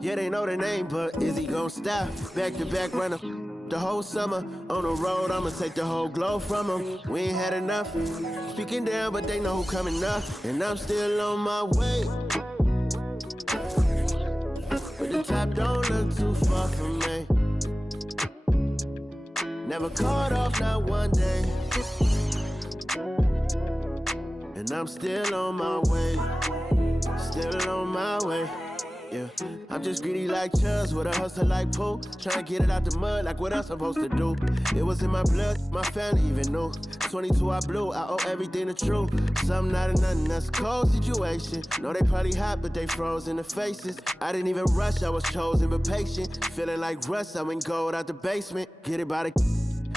Yeah, they know the name, but is he gon' stop? Back to back runner the whole summer. On the road, I'ma take the whole glow from him. We ain't had enough. Speaking down, but they know who coming up. And I'm still on my way. But the top don't look too far from me. Never caught off, not one day. And I'm still on my way. Still on my way. Yeah, I'm just greedy like Chuz with a hustle like Pooh. Trying to get it out the mud like what else I'm supposed to do. It was in my blood, my family even knew. 22 I blew, I owe everything to true. Something out of nothing, that's a cold situation. Know they probably hot, but they froze in the faces. I didn't even rush, I was chosen but patient. Feeling like Russ, I went gold out the basement. Get it by the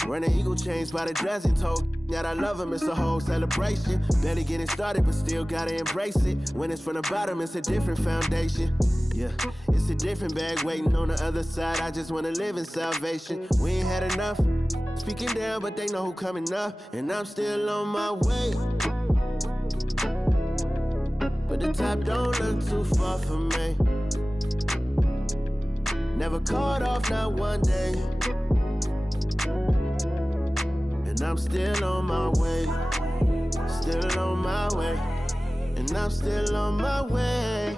running eagle chains by the dozen. Told that I love him, it's a whole celebration. Barely getting started, but still gotta embrace it. When it's from the bottom, it's a different foundation. Yeah, it's a different bag waiting on the other side. I just wanna live in salvation. We ain't had enough. Speaking down, but they know who coming up. And I'm still on my way. But the top don't look too far from me. Never caught off, not one day. And I'm still on my way. Still on my way. And I'm still on my way.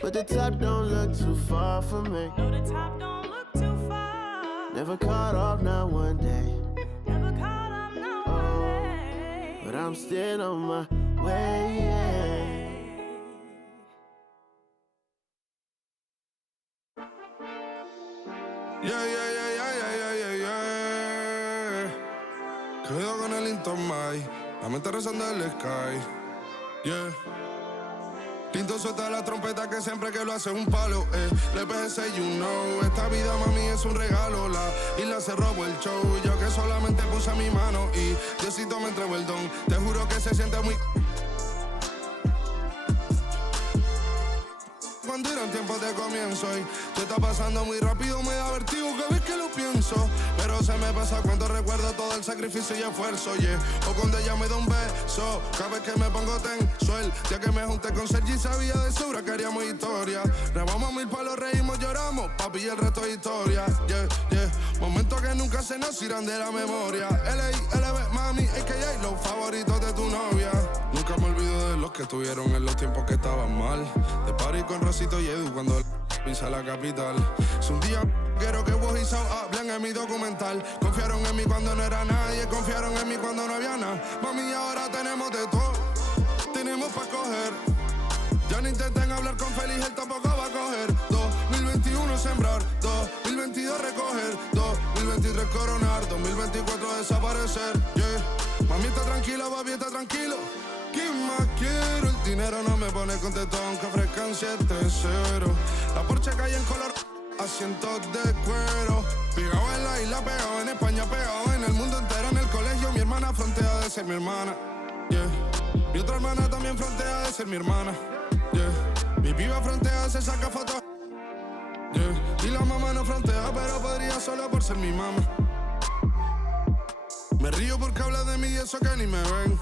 But the top don't look too far from me. No, the top don't look too far. Never caught off, not one day. Never caught off, not one day. But I'm still on my way. Quedo con el Linton Mai, la mente rezando el sky. Yeah. Linton suelta la trompeta que siempre que lo hace es un palo, Le PG, you know, esta vida mami es un regalo. La isla se robó el show, yo que solamente puse mi mano y Diosito me entregó el don. Te juro que se siente muy... Cuando eran tiempos de comienzo y tú estás pasando muy rápido, me da vertigo cada vez que lo pienso. Pero se me pasa cuando recuerdo todo el sacrificio y esfuerzo, yeah. O cuando ella me da un beso, cada vez que me pongo tenso. El día que me junté con Sergi sabía de sobra que haríamos historia. Grabamos 1000 palos, reímos, lloramos, papi, y el resto es historia, yeah, yeah. Momentos que nunca se nos irán de la memoria. L.A.L.B. mami, a.k.a. los favoritos de tu novia. Nunca me olvido de los que estuvieron en los tiempos que estaban mal. De party con Rosito y Edu cuando pisa la capital. Es un día quiero que vos y Sao hablen en mi documental. Confiaron en mí cuando no era nadie, confiaron en mí cuando no había nada. Mami, ahora tenemos de todo, tenemos pa' coger. Ya no intenten hablar con Feliz, él tampoco va a coger. 2021 sembrar, 2022 recoger, 2023 coronar, 2024 desaparecer, yeah. Mami está tranquila, papi está tranquilo. ¿Qué más quiero? El dinero no me pone contento aunque ofrezcan 7-0. La Porsche cae en color, asientos de cuero. Pegado en la isla, pegado en España, pegado en el mundo entero. En el colegio mi hermana frontea de ser mi hermana, yeah. Mi otra hermana también frontea de ser mi hermana, yeah. Mi piba frontea, se saca fotos, yeah. Y la mamá no frontea, pero podría solo por ser mi mamá. Me río porque habla de mí y eso que ni me ven.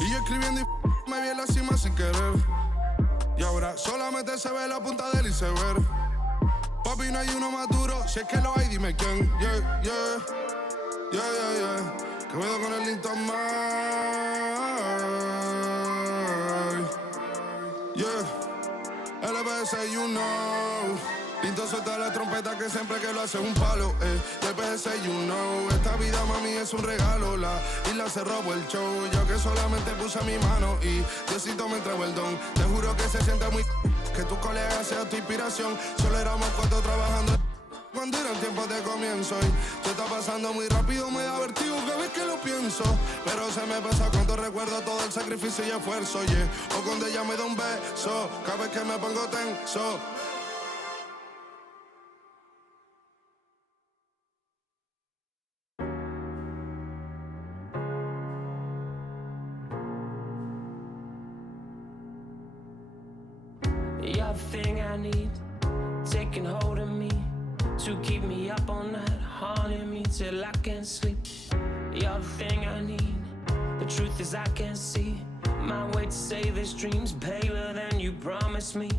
Y yo escribiendo y me vi en la cima sin querer. Y ahora solamente se ve la punta del iceberg. Papi, no hay uno más duro, si es que lo hay, dime quién. Yeah, yeah, yeah, yeah, yeah. Que puedo con el Linton Mai. Yeah, LBS, you know. Linton suelta la trompeta que siempre que lo hace es un palo, LBS, you know. Esta vida, mami, es un regalo. La isla se robó el show, yo que solamente puse mi mano y Diosito me entregó el don. Te juro que se siente muy... que tu colega sea tu inspiración. Solo éramos 4 trabajando cuando eran tiempos de comienzo y tú estás pasando muy rápido, me da vertigo cada vez que lo pienso. Pero se me pasa cuando recuerdo todo el sacrificio y esfuerzo, yeah. O cuando ella me da un beso, cada vez que me pongo tenso. You're the thing I need, taking hold of me, to keep me up all night, haunting me till I can't sleep. You're the thing I need, the truth is I can't see my way to say this dream's paler than you promised me.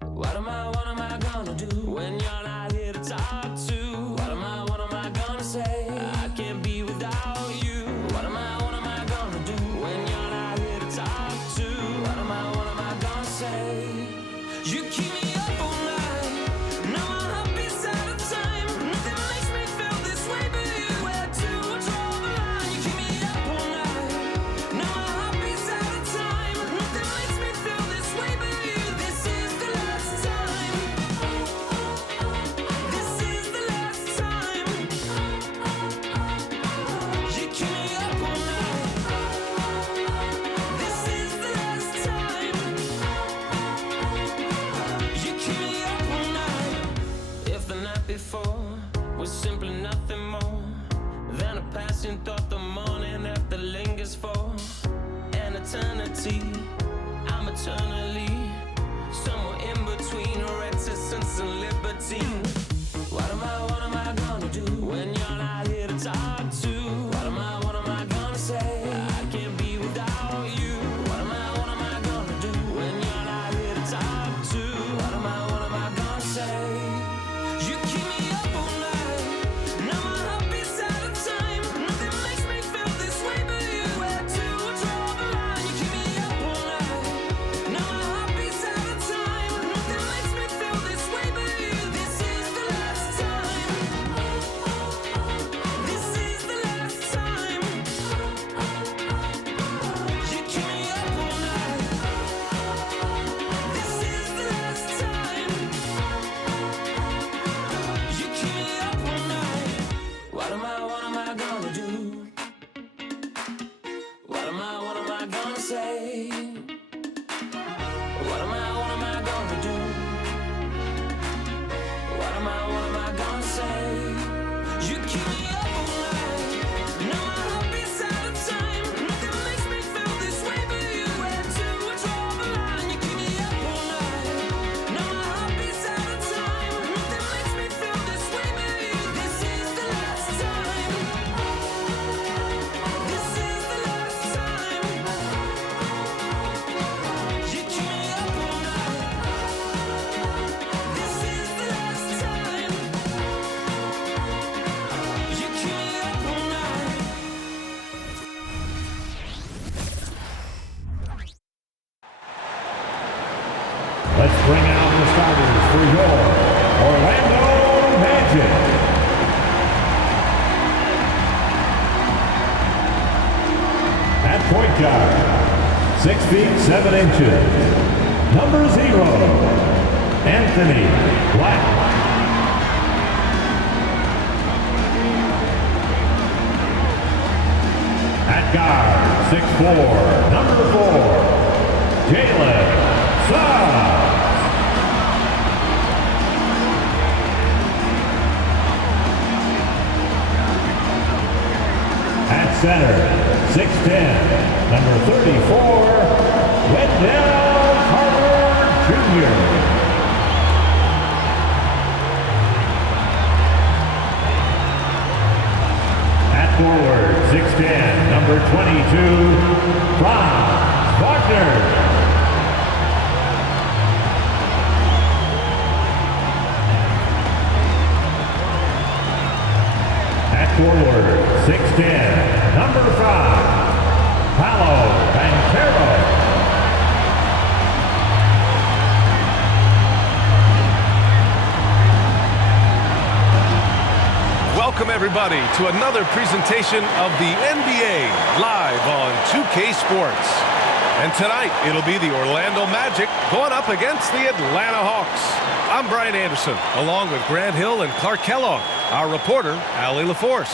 What am I gonna do when you're not here to talk to? What am I gonna say? I can't be without you. What am I gonna do when you're not here to talk to? What am I gonna say? You keep me up all night. Now my heart beats out of time. Nothing makes me feel this way but you. Where to draw the line? You keep me up all night. Now my heart beats out of time. Nothing makes me feel this way but you. This is the last time. This is the last time. You keep me up all night. This is the last time. You keep me up all night. If the night before was simply nothing more than a passing thought, the morning after lingers for an eternity. I'm eternally somewhere in between reticence and libertine. What am I gonna do when you're not here to talk to? What am I gonna say? I can't be without you. What am I gonna do when you're not here to talk to? What am I gonna say? You keep me up all night. Now my heart beats out of time. Nothing makes me feel this way but you. Where to draw the line? You keep me up all night. Now my heart beats out of time. Nothing makes me feel this way but you. This is the last time. This is the last time. You keep me up all night. This is the last time. You keep me up all night. What am I gonna do? What am I gonna say? What am I gonna do? What am I gonna say? You keep me up all night. Now my heart beats out of time. Nothing makes me feel this way but you. Where to draw the line? You keep me up all night. Now my heart beats out of time. Nothing makes me feel this way but you. This is the last time. This is the last time. You keep me up all night. This is the last time. You keep me up all night. Let's bring out the starters for your Orlando Magic. At point guard, 6 feet 7 inches, number 0, Anthony Black. At guard, 6'4", number 4, Jalen Suggs. At center, 6'10", number 34, Wendell Carter Jr. At forward, 6'10", number 22, Franz Wagner. Forward, 6'10", number 5, Paolo Banchero. Welcome everybody to another presentation of the NBA live on 2K Sports. And tonight it'll be the Orlando Magic going up against the Atlanta Hawks. I'm Brian Anderson, along with Grant Hill and Clark Kellogg, our reporter, Allie LaForce.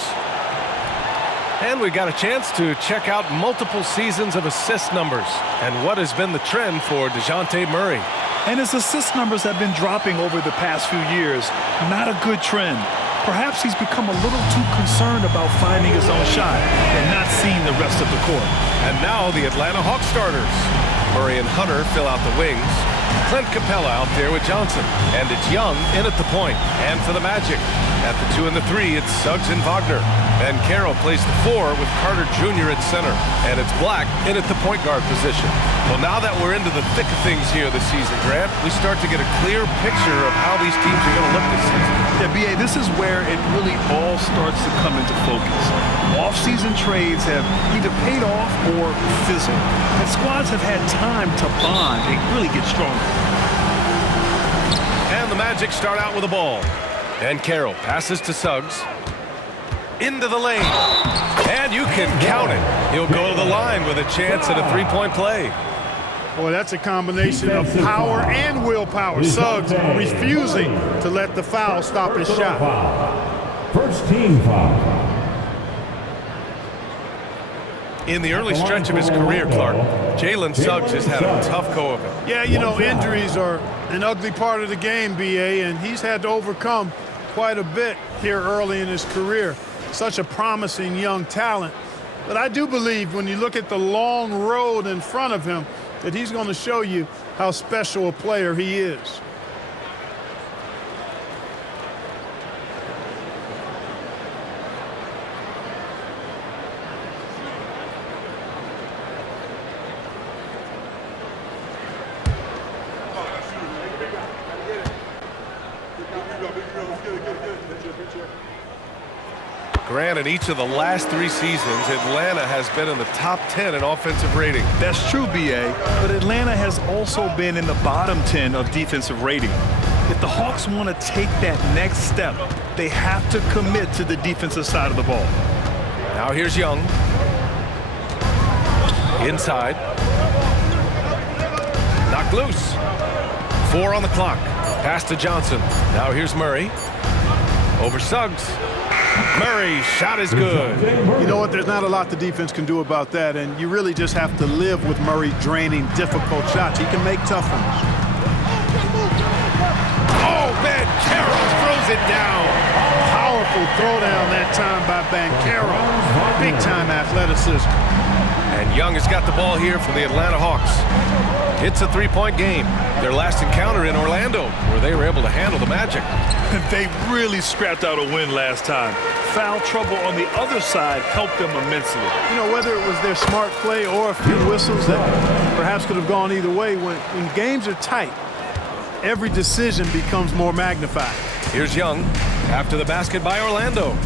And we got a chance to check out multiple seasons of assist numbers and what has been the trend for DeJounte Murray. And his assist numbers have been dropping over the past few years. Not a good trend. Perhaps he's become a little too concerned about finding his own shot and not seeing the rest of the court. And now the Atlanta Hawks starters. Murray and Hunter fill out the wings. Clint Capella out there with Johnson. And it's Young in at the point. And for the Magic, At the 2 and the 3, it's Suggs and Wagner. And Carroll plays the 4 with Carter Jr. at center. And it's Black in at the point guard position. Well, now that we're into the thick of things here this season, Grant, we start to get a clear picture of how these teams are going to look this season. Yeah, B.A., this is where it really all starts to come into focus. Off-season trades have either paid off or fizzled. And squads have had time to bond and really get stronger. And the Magic start out with a ball. And Carroll passes to Suggs. Into the lane. And you can count it. He'll go to the line with a chance at a three-point play. Boy, that's a combination of power and willpower. Suggs refusing to let the foul stop his shot. First team foul. In the early stretch of his career, Clark, Jalen Suggs has had a tough go of it. Yeah, you know, injuries are an ugly part of the game, B.A., and he's had to overcome quite a bit here early in his career. Such a promising young talent. But I do believe when you look at the long road in front of him that he's going to show you how special a player he is. Grant, in each of the last 3 seasons, Atlanta has been in the top 10 in offensive rating. That's true, B.A., but Atlanta has also been in the bottom 10 of defensive rating. If the Hawks want to take that next step, they have to commit to the defensive side of the ball. Now here's Young. Inside. Knocked loose. 4 on the clock. Pass to Johnson. Now here's Murray. Over Suggs. Murray's shot is good. You know what? There's not a lot the defense can do about that, and you really just have to live with Murray draining difficult shots. He can make tough ones. Oh, Banchero throws it down. Powerful throwdown that time by Banchero. Big-time athleticism. And Young has got the ball here for the Atlanta Hawks. It's a 3-point game. Their last encounter in Orlando, where they were able to handle the Magic. They really scrapped out a win last time. Foul trouble on the other side helped them immensely. You know, whether it was their smart play or a few whistles that perhaps could have gone either way, when games are tight, every decision becomes more magnified. Here's Young after the basket by Orlando.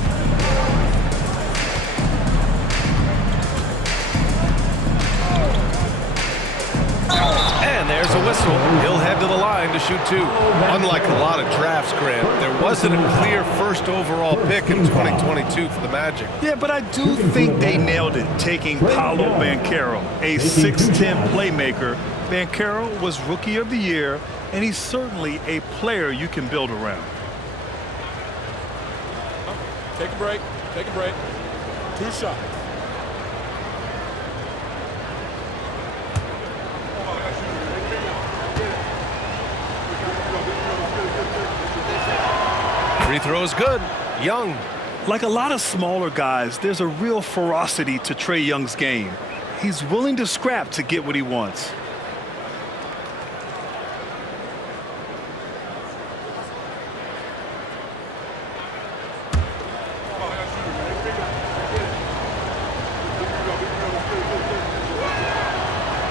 And there's a whistle. He'll head to the line to shoot 2. Unlike a lot of drafts, Grant, there wasn't a clear first overall pick in 2022 for the Magic. Yeah, but I do think they nailed it, taking Paolo Banchero, a 6'10 playmaker. Banchero was Rookie of the Year, and he's certainly a player you can build around. Take a break. Take a break. 2 shots. Free throw is good. Young. Like a lot of smaller guys, there's a real ferocity to Trae Young's game. He's willing to scrap to get what he wants.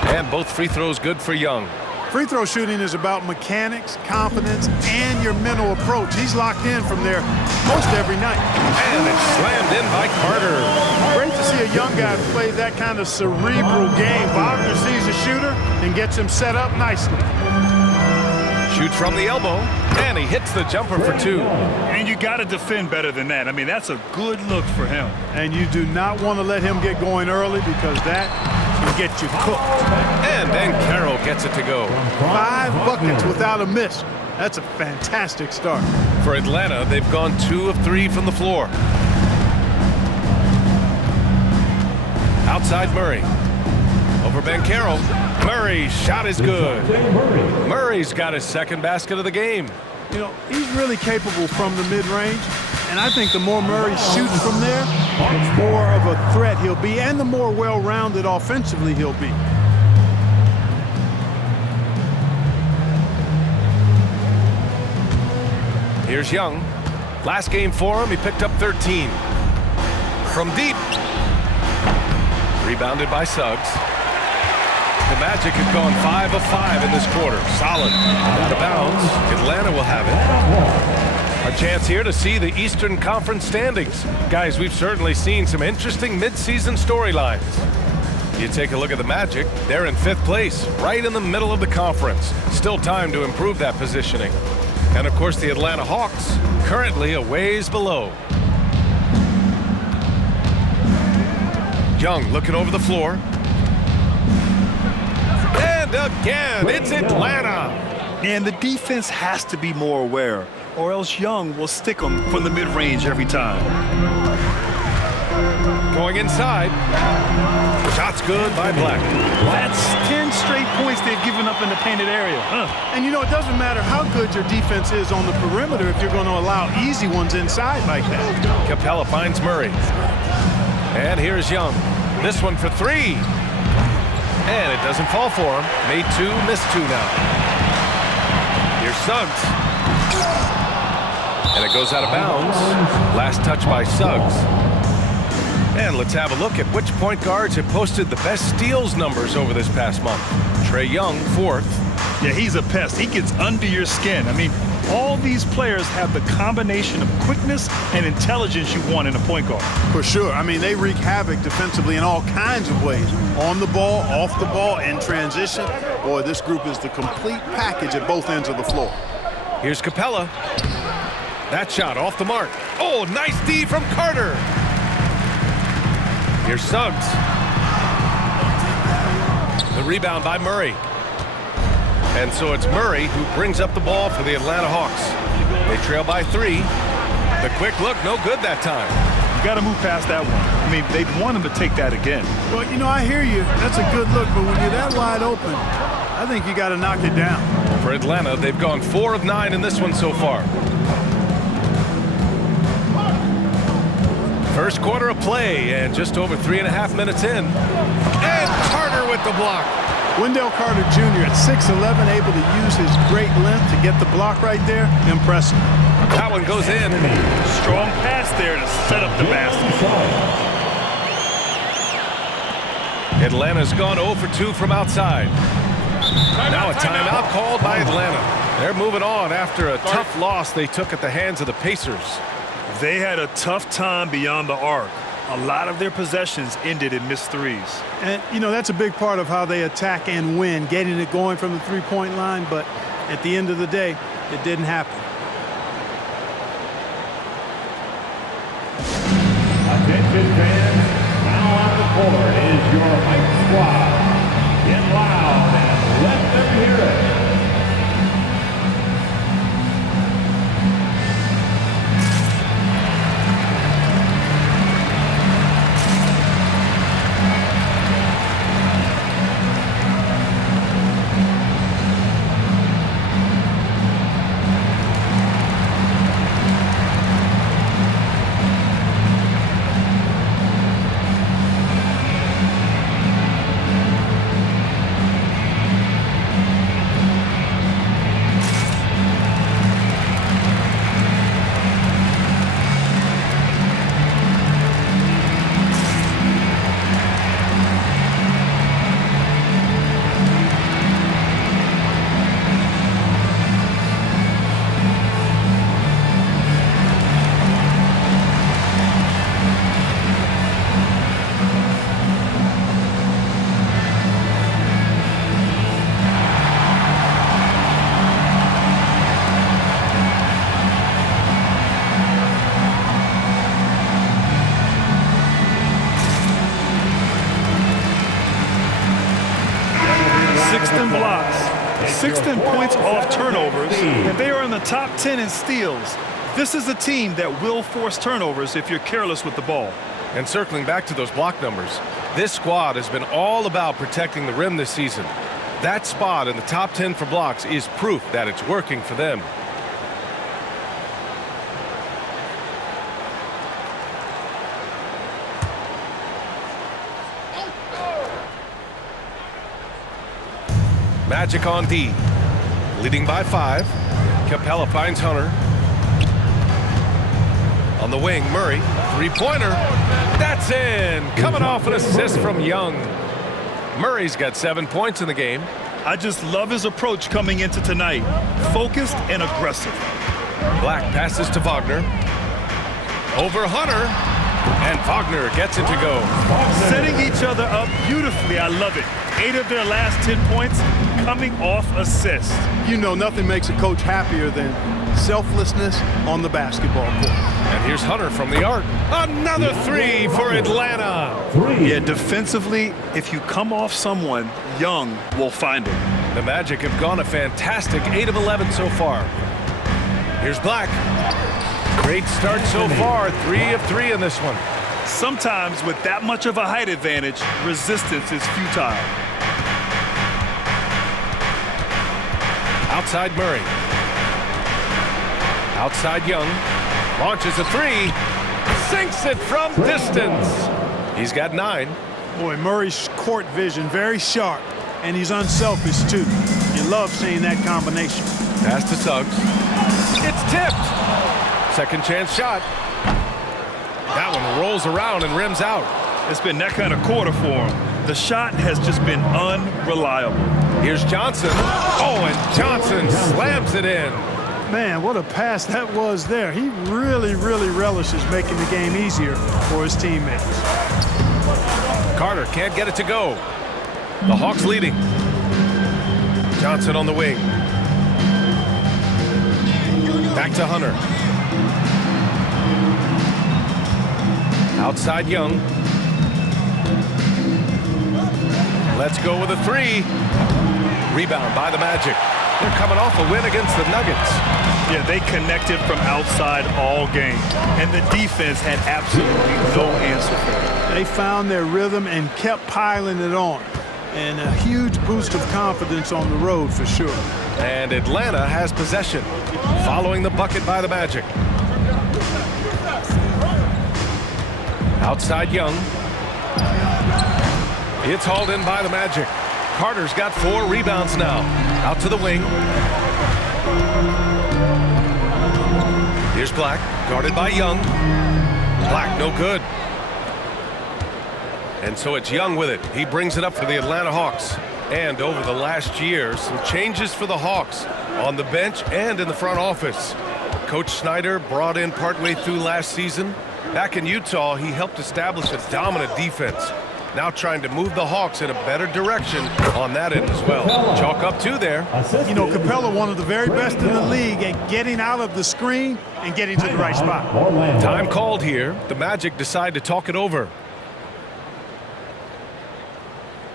And both free throws good for Young. Free throw shooting is about mechanics, confidence, and your mental approach. He's locked in from there most every night. And it's slammed in by Carter. Great to see a young guy play that kind of cerebral game. Wagner sees a shooter and gets him set up nicely. Shoots from the elbow, and he hits the jumper for 2. And you got to defend better than that. I mean, that's a good look for him. And you do not want to let him get going early because that can get you cooked. And then Carroll gets it to go. 5 buckets without a miss. That's a fantastic start. For Atlanta, they've gone 2 of 3 from the floor. Outside Murray. Over Banchero. Murray's shot is good. Murray's got his second basket of the game. You know, he's really capable from the mid-range. And I think the more Murray shoots from there, the more of a threat he'll be and the more well-rounded offensively he'll be. Here's Young. Last game for him, he picked up 13. From deep. Rebounded by Suggs. The Magic have gone 5 of 5 in this quarter. Solid. Out of bounds. Atlanta will have it. A chance here to see the Eastern Conference standings. Guys, we've certainly seen some interesting midseason storylines. You take a look at the Magic, they're in 5th place, right in the middle of the conference. Still time to improve that positioning. And of course the Atlanta Hawks, currently a ways below. Young looking over the floor. And again, it's Atlanta. And the defense has to be more aware, or else Young will stick them from the mid-range every time. Going inside. Shots good by Black. That's 10 straight points they've given up in the painted area. And you know, it doesn't matter how good your defense is on the perimeter if you're going to allow easy ones inside like that. Capella finds Murray. And here's Young. This one for 3. And it doesn't fall for him. Made 2, missed 2 now. Here's Suggs. And it goes out of bounds. Last touch by Suggs. And let's have a look at which point guards have posted the best steals numbers over this past month. Trae Young, 4th. Yeah, he's a pest. He gets under your skin. I mean, all these players have the combination of quickness and intelligence you want in a point guard. For sure. I mean, they wreak havoc defensively in all kinds of ways. On the ball, off the ball, in transition. Boy, this group is the complete package at both ends of the floor. Here's Capella. That shot off the mark. Oh, nice D from Carter. Here's Suggs. The rebound by Murray. And so it's Murray who brings up the ball for the Atlanta Hawks. They trail by 3. The quick look, no good that time. You got to move past that one. I mean, they'd want him to take that again. Well, you know, I hear you. That's a good look, but when you're that wide open, I think you got to knock it down. For Atlanta, they've gone 4 of 9 in this one so far. First quarter of play, and just over 3.5 minutes in. And Carter with the block. Wendell Carter Jr. at 6'11", able to use his great length to get the block right there. Impressive. That one goes in. Strong pass there to set up the basket. Atlanta's gone 0 for 2 from outside. Now a timeout called by Atlanta. They're moving on after a tough loss they took at the hands of the Pacers. They had a tough time beyond the arc. A lot of their possessions ended in missed threes. And, you know, that's a big part of how they attack and win, getting it going from the three-point line. But at the end of the day, it didn't happen. Attention fans, now on the court is your hype squad. Get loud and let them hear it. Sixth in points off turnovers, and they are in the top 10 in steals. This is a team that will force turnovers if you're careless with the ball. And circling back to those block numbers, this squad has been all about protecting the rim this season. That spot in the top 10 for blocks is proof that it's working for them. Magic on D, leading by 5. Capella finds Hunter. On the wing, Murray, three-pointer. That's in. Coming off an assist from Young. Murray's got 7 points in the game. I just love his approach coming into tonight. Focused and aggressive. Black passes to Wagner. Over Hunter. And Wagner gets it to go. Setting each other up beautifully. I love it. 8 of their last 10 points coming off assists. You know, nothing makes a coach happier than selflessness on the basketball court. And here's Hunter from the arc. Another three for Atlanta. Yeah, defensively, if you come off someone, Young will find it. The Magic have gone a fantastic 8 of 11 so far. Here's Black. Great start so far, 3 of 3 in this one. Sometimes with that much of a height advantage, resistance is futile. Outside Murray. Outside Young. Launches a 3. Sinks it from distance. He's got 9. Boy, Murray's court vision very sharp, and he's unselfish too. You love seeing that combination. Pass to Suggs. It's tipped. Second chance shot. That one rolls around and rims out. It's been that kind of quarter for him. The shot has just been unreliable. Here's Johnson. Oh, and Johnson slams it in. Man, what a pass that was there. He really, really relishes making the game easier for his teammates. Carter can't get it to go. The Hawks leading. Johnson on the wing. Back to Hunter. Outside Young. Let's go with a 3. Rebound by the Magic. They're coming off a win against the Nuggets. Yeah, they connected from outside all game. And the defense had absolutely no answer for it. They found their rhythm and kept piling it on. And a huge boost of confidence on the road for sure. And Atlanta has possession, following the bucket by the Magic. Outside Young. It's hauled in by the Magic. Carter's got 4 rebounds now. Out to the wing. Here's Black, guarded by Young. Black, no good. And so it's Young with it. He brings it up for the Atlanta Hawks. And over the last year, some changes for the Hawks on the bench and in the front office. Coach Snyder brought in partway through last season. Back in Utah, he helped establish a dominant defense. Now trying to move the Hawks in a better direction on that end as well. Chalk up 2 there. You know, Capella, one of the very best in the league at getting out of the screen and getting to the right spot. Time called here. The Magic decide to talk it over.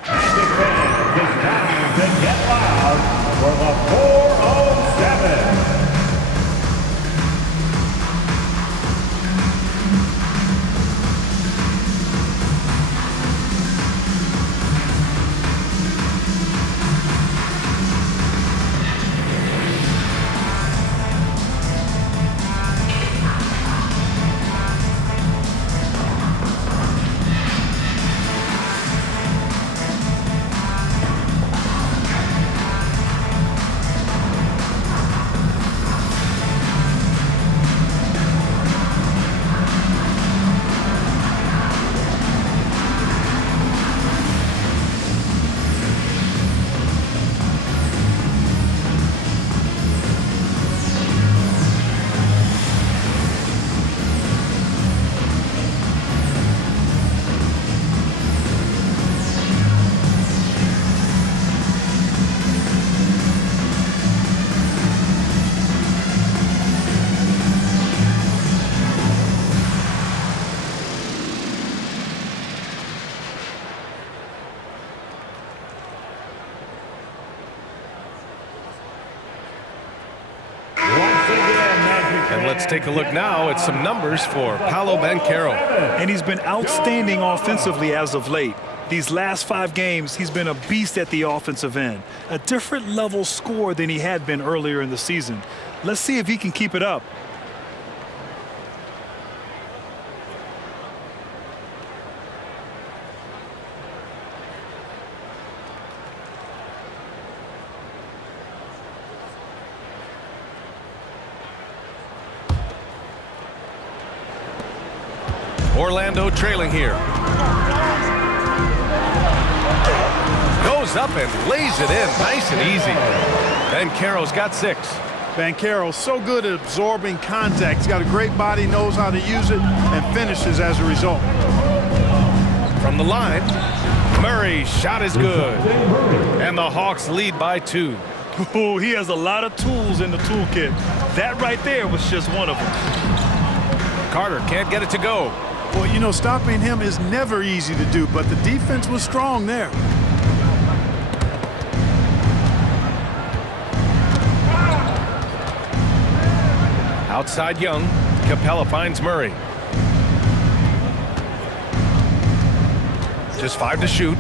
Magic fans, it's time to get loud for the 407. And let's take a look now at some numbers for Paolo Banchero. And he's been outstanding offensively as of late. These last 5 games, he's been a beast at the offensive end. A different level score than he had been earlier in the season. Let's see if he can keep it up. Orlando trailing here. Goes up and lays it in nice and easy. Banchero's got 6. Banchero's so good at absorbing contact. He's got a great body, knows how to use it, and finishes as a result. From the line, Murray's shot is good. And the Hawks lead by 2. Ooh, he has a lot of tools in the toolkit. That right there was just one of them. Carter can't get it to go. Well, you know, stopping him is never easy to do, but the defense was strong there. Outside Young, Capella finds Murray. Just 5 to shoot.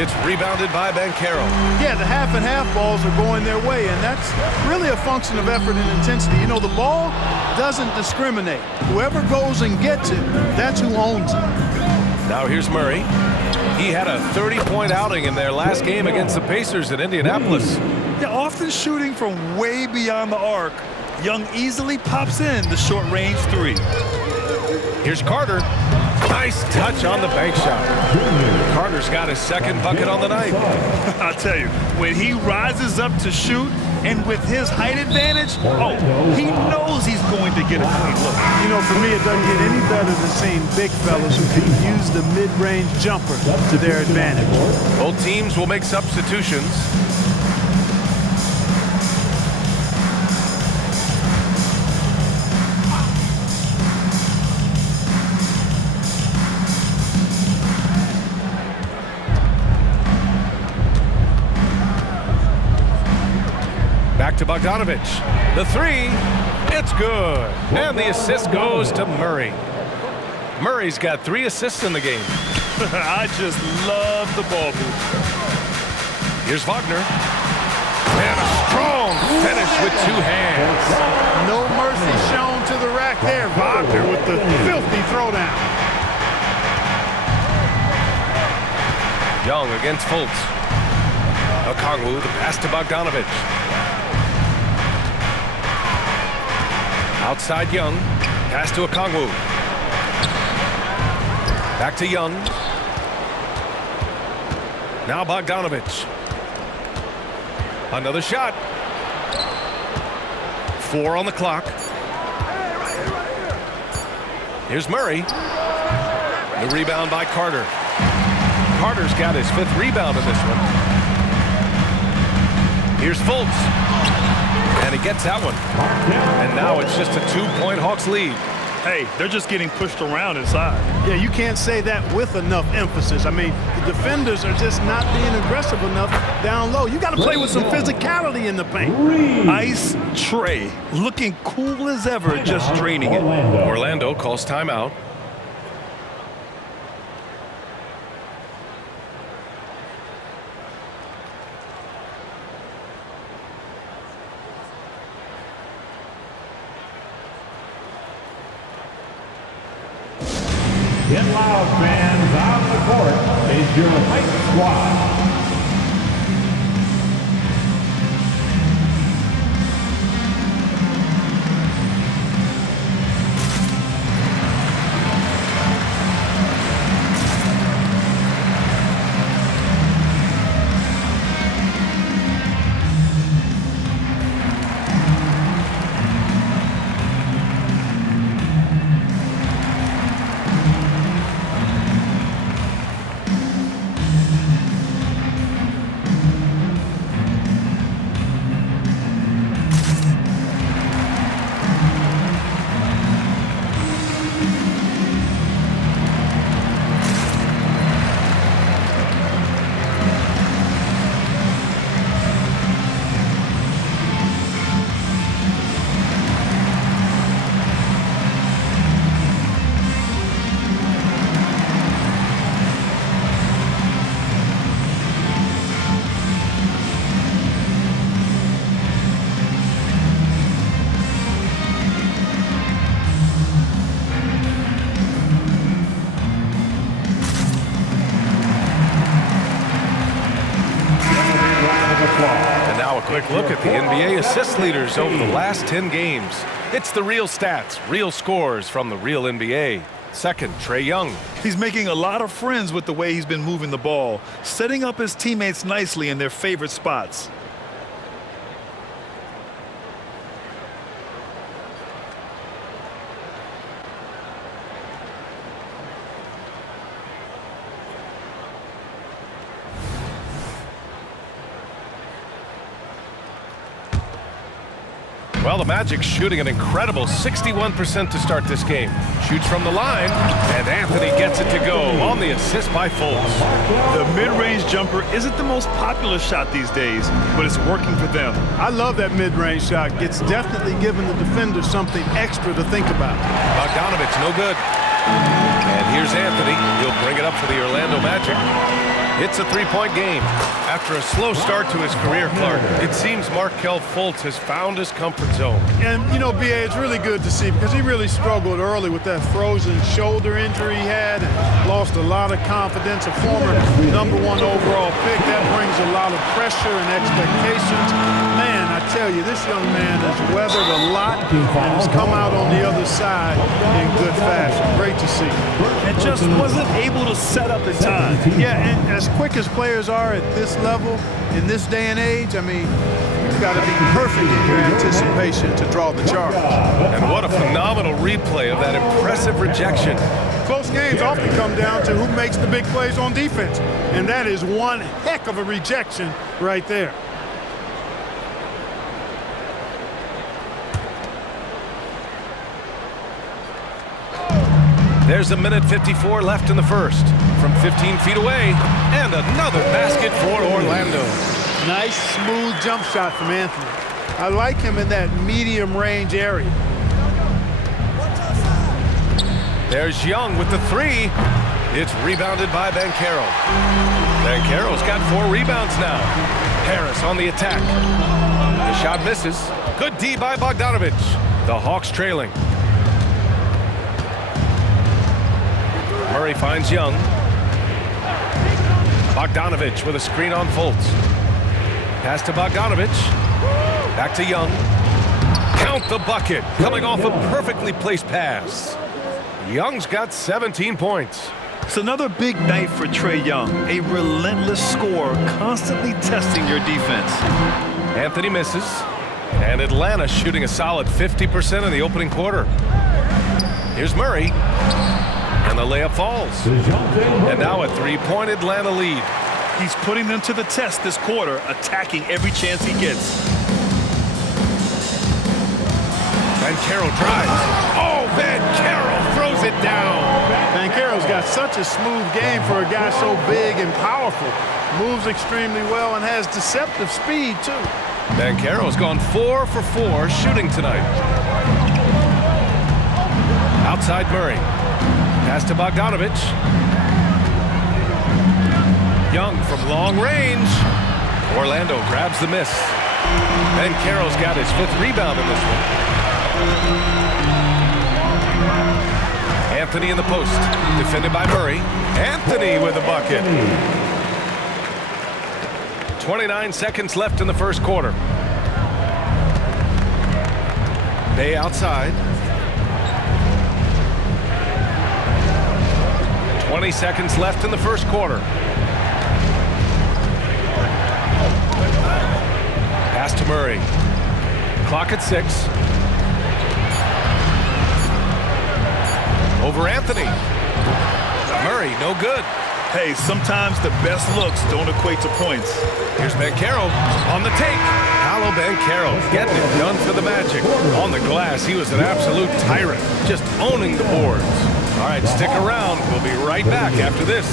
It's rebounded by Banchero. Yeah, the half and half balls are going their way, and that's really a function of effort and intensity. You know, the ball doesn't discriminate. Whoever goes and gets it, that's who owns it. Now here's Murray. He had a 30-point outing in their last game against the Pacers in Indianapolis. Yeah, often shooting from way beyond the arc, Young easily pops in the short-range 3. Here's Carter. Nice touch on the bank shot. Carter's got his 2nd bucket on the night. I'll tell you, when he rises up to shoot, and with his height advantage, he knows he's going to get a clean look. You know, for me, it doesn't get any better than seeing big fellas who can use the mid-range jumper to their advantage. Both teams will make substitutions. Back to Bogdanovich. The 3, it's good. And the assist goes to Murray. Murray's got 3 assists in the game. I just love the ball move. Here's Wagner. And a strong finish with 2 hands. No mercy shown to the rack there. Wagner with the filthy throwdown. Young against Fultz. Okongwu, the pass to Bogdanovich. Outside Young, pass to Okongwu. Back to Young. Now Bogdanovich. Another shot. 4 on the clock. Here's Murray. The rebound by Carter. Carter's got his 5th rebound in this one. Here's Fultz. And he gets that one. And now it's just a 2-point Hawks lead. Hey, they're just getting pushed around inside. Yeah, you can't say that with enough emphasis. I mean, the defenders are just not being aggressive enough down low. You got to play with some physicality in the paint. Ice Trae, looking cool as ever, just draining it. Orlando calls timeout. Get loud, fans. On the court is your White Squad. And now a quick look at the NBA assist leaders over the last 10 games. It's the real stats, real scores from the real NBA. Second, Trae Young. He's making a lot of friends with the way he's been moving the ball, setting up his teammates nicely in their favorite spots. Well, the Magic's shooting an incredible 61% to start this game. Shoots from the line, and Anthony gets it to go on the assist by Fultz. The mid-range jumper isn't the most popular shot these days, but it's working for them. I love that mid-range shot. It's definitely giving the defender something extra to think about. Bogdanovich, no good. And here's Anthony. He'll bring it up for the Orlando Magic. It's a three-point game. After a slow start to his career, Clark, it seems Markelle Fultz has found his comfort zone. And, you know, B.A., it's really good to see because he really struggled early with that frozen shoulder injury he had and lost a lot of confidence. A former #1 overall pick, that brings a lot of pressure and expectations. Man, I tell you, this young man has weathered a lot and has come out on the other side in good fashion. Great to see. And just wasn't able to set up in time. Yeah, and as quick as players are at this level, in this day and age, I mean, you've got to be perfect in your anticipation to draw the charge. And what a phenomenal replay of that impressive rejection. Close games often come down to who makes the big plays on defense, and that is one heck of a rejection right there. There's 1:54 left in the first. From 15 feet away, and another basket for Orlando. Nice, smooth jump shot from Anthony. I like him in that medium range area. There's Young with the three. It's rebounded by Banchero. Banchero's got 4 rebounds now. Harris on the attack. The shot misses. Good D by Bogdanovich. The Hawks trailing. Murray finds Young. Bogdanovich with a screen on Fultz. Pass to Bogdanovich. Back to Young. Count the bucket. Coming off a perfectly placed pass. Young's got 17 points. It's another big night for Trae Young. A relentless scorer, constantly testing your defense. Anthony misses. And Atlanta shooting a solid 50% in the opening quarter. Here's Murray. And the layup falls. And now a three-point Atlanta lead. He's putting them to the test this quarter, attacking every chance he gets. Banchero drives. Oh, Banchero throws it down. Banchero's got such a smooth game for a guy so big and powerful. Moves extremely well and has deceptive speed, too. Banchero's gone 4 for 4 shooting tonight. Outside Murray. Pass to Bogdanovich. Young from long range. Orlando grabs the miss. Banchero's got his 5th rebound in this one. Anthony in the post. Defended by Murray. Anthony with a bucket. 29 seconds left in the first quarter. Bay outside. 20 seconds left in the first quarter. Pass to Murray. Clock at 6. Over Anthony. Murray, no good. Hey, sometimes the best looks don't equate to points. Here's Banchero on the take. Paolo Banchero getting it done for the Magic. On the glass, he was an absolute tyrant, just owning the boards. All right, stick around. We'll be right back after this.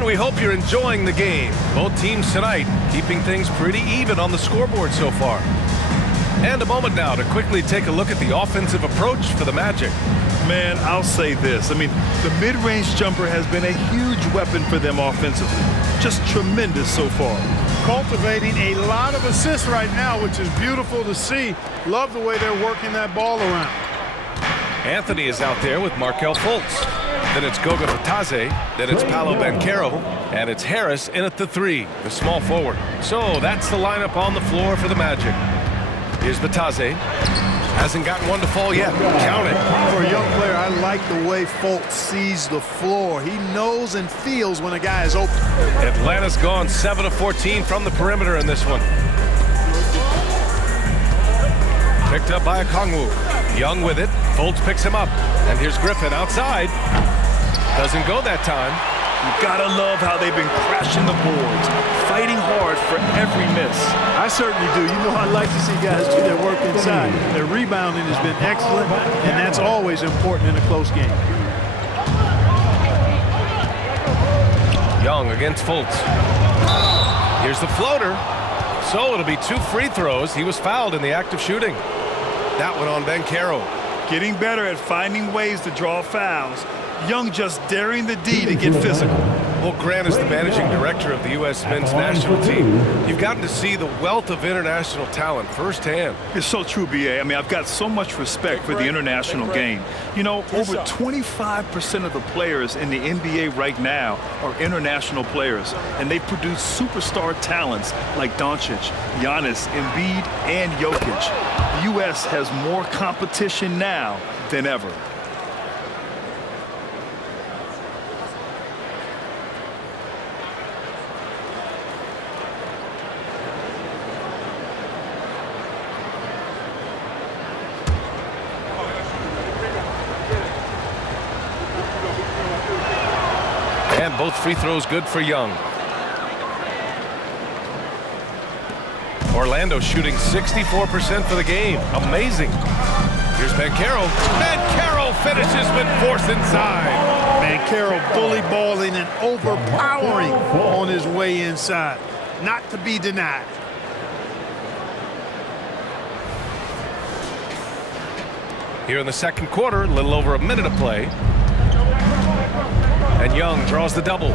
And we hope you're enjoying the game. Both teams tonight keeping things pretty even on the scoreboard so far. And a moment now to quickly take a look at the offensive approach for the Magic. Man, I'll say this. I mean, the mid-range jumper has been a huge weapon for them offensively. Just tremendous so far. Cultivating a lot of assists right now, which is beautiful to see. Love the way they're working that ball around. Anthony is out there with Markelle Fultz. Then it's Goga Bitadze. Then it's Paolo Banchero. And it's Harris in at the 3, the small forward. So that's the lineup on the floor for the Magic. Here's Bitadze. Hasn't gotten one to fall yet. Count it. For a young player, I like the way Fultz sees the floor. He knows and feels when a guy is open. Atlanta's gone 7 of 14 from the perimeter in this one. Picked up by Okongwu. Young with it. Fultz picks him up. And here's Griffin outside. Doesn't go that time. You gotta love how they've been crashing the boards, fighting hard for every miss. I certainly do. You know, I like to see guys do their work inside. Their rebounding has been excellent, and that's always important in a close game. Young against Fultz. Here's the floater. So it'll be 2 free throws. He was fouled in the act of shooting. That one on Banchero. Getting better at finding ways to draw fouls. Young just daring the D to get physical. Well, Grant is the managing director of the U.S. men's national team. You've gotten to see the wealth of international talent firsthand. It's so true, B.A. I mean, I've got so much respect for the international game. You know, over 25% of the players in the NBA right now are international players, and they produce superstar talents like Doncic, Giannis, Embiid, and Jokic. The U.S. has more competition now than ever. And both free throws good for Young. Orlando shooting 64% for the game. Amazing. Here's Banchero. Banchero finishes with force inside. Banchero bully balling and overpowering on his way inside. Not to be denied. Here in the second quarter, a little over a minute of play. And Young draws the double.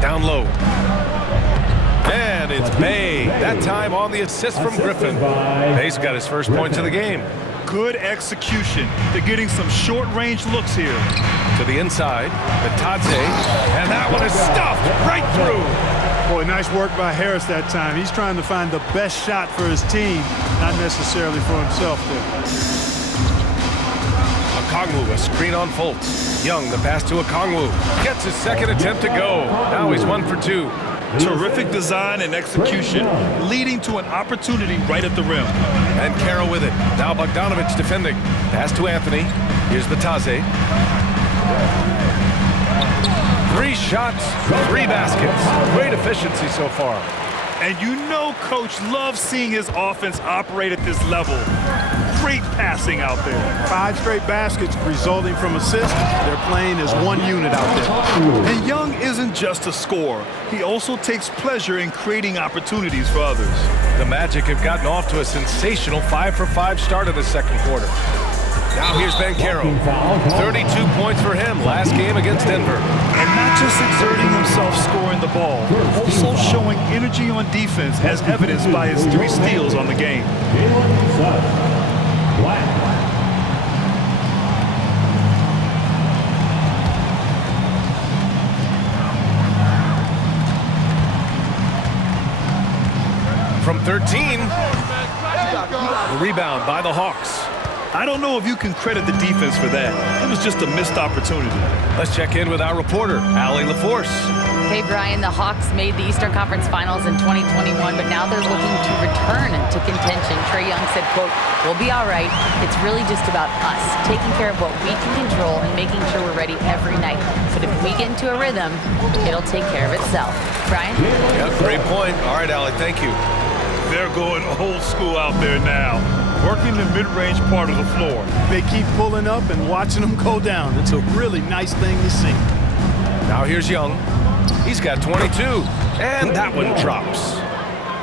Down low. And it's Bay. That time on the assist from Griffin. Bay's got his first points of the game. Good execution. They're getting some short-range looks here. To the inside, Bitadze. And that one is stuffed right through. Boy, nice work by Harris that time. He's trying to find the best shot for his team, not necessarily for himself there. Okongwu, a screen on Fultz. Young, the pass to Okongwu. Gets his second attempt to go. Now he's 1 for 2. Terrific design and execution, leading to an opportunity right at the rim. And Carroll with it. Now Bogdanovich defending. Pass to Anthony. Here's Bitadze. 3 shots, 3 baskets. Great efficiency so far. And you know Coach loves seeing his offense operate at this level. Great passing out there. 5 straight baskets resulting from assists. They're playing as one unit out there. And Young isn't just a scorer. He also takes pleasure in creating opportunities for others. The Magic have gotten off to a sensational 5 for 5 start in the second quarter. Now here's Banchero. 32 points for him last game against Denver. And not just exerting himself scoring the ball, also showing energy on defense as evidenced by his 3 steals on the game. From 13, the rebound by the Hawks. I don't know if you can credit the defense for that. It was just a missed opportunity. Let's check in with our reporter, Allie LaForce. Hey, Brian, the Hawks made the Eastern Conference Finals in 2021, but now they're looking to return to contention. Trae Young said, quote, "We'll be all right. It's really just about us, taking care of what we can control and making sure we're ready every night. But if we get into a rhythm, it'll take care of itself." Brian? Yeah, great point. All right, Allie, thank you. They're going old school out there now, working the mid-range part of the floor. They keep pulling up and watching them go down. It's a really nice thing to see. Now here's Young. He's got 22, and that one drops.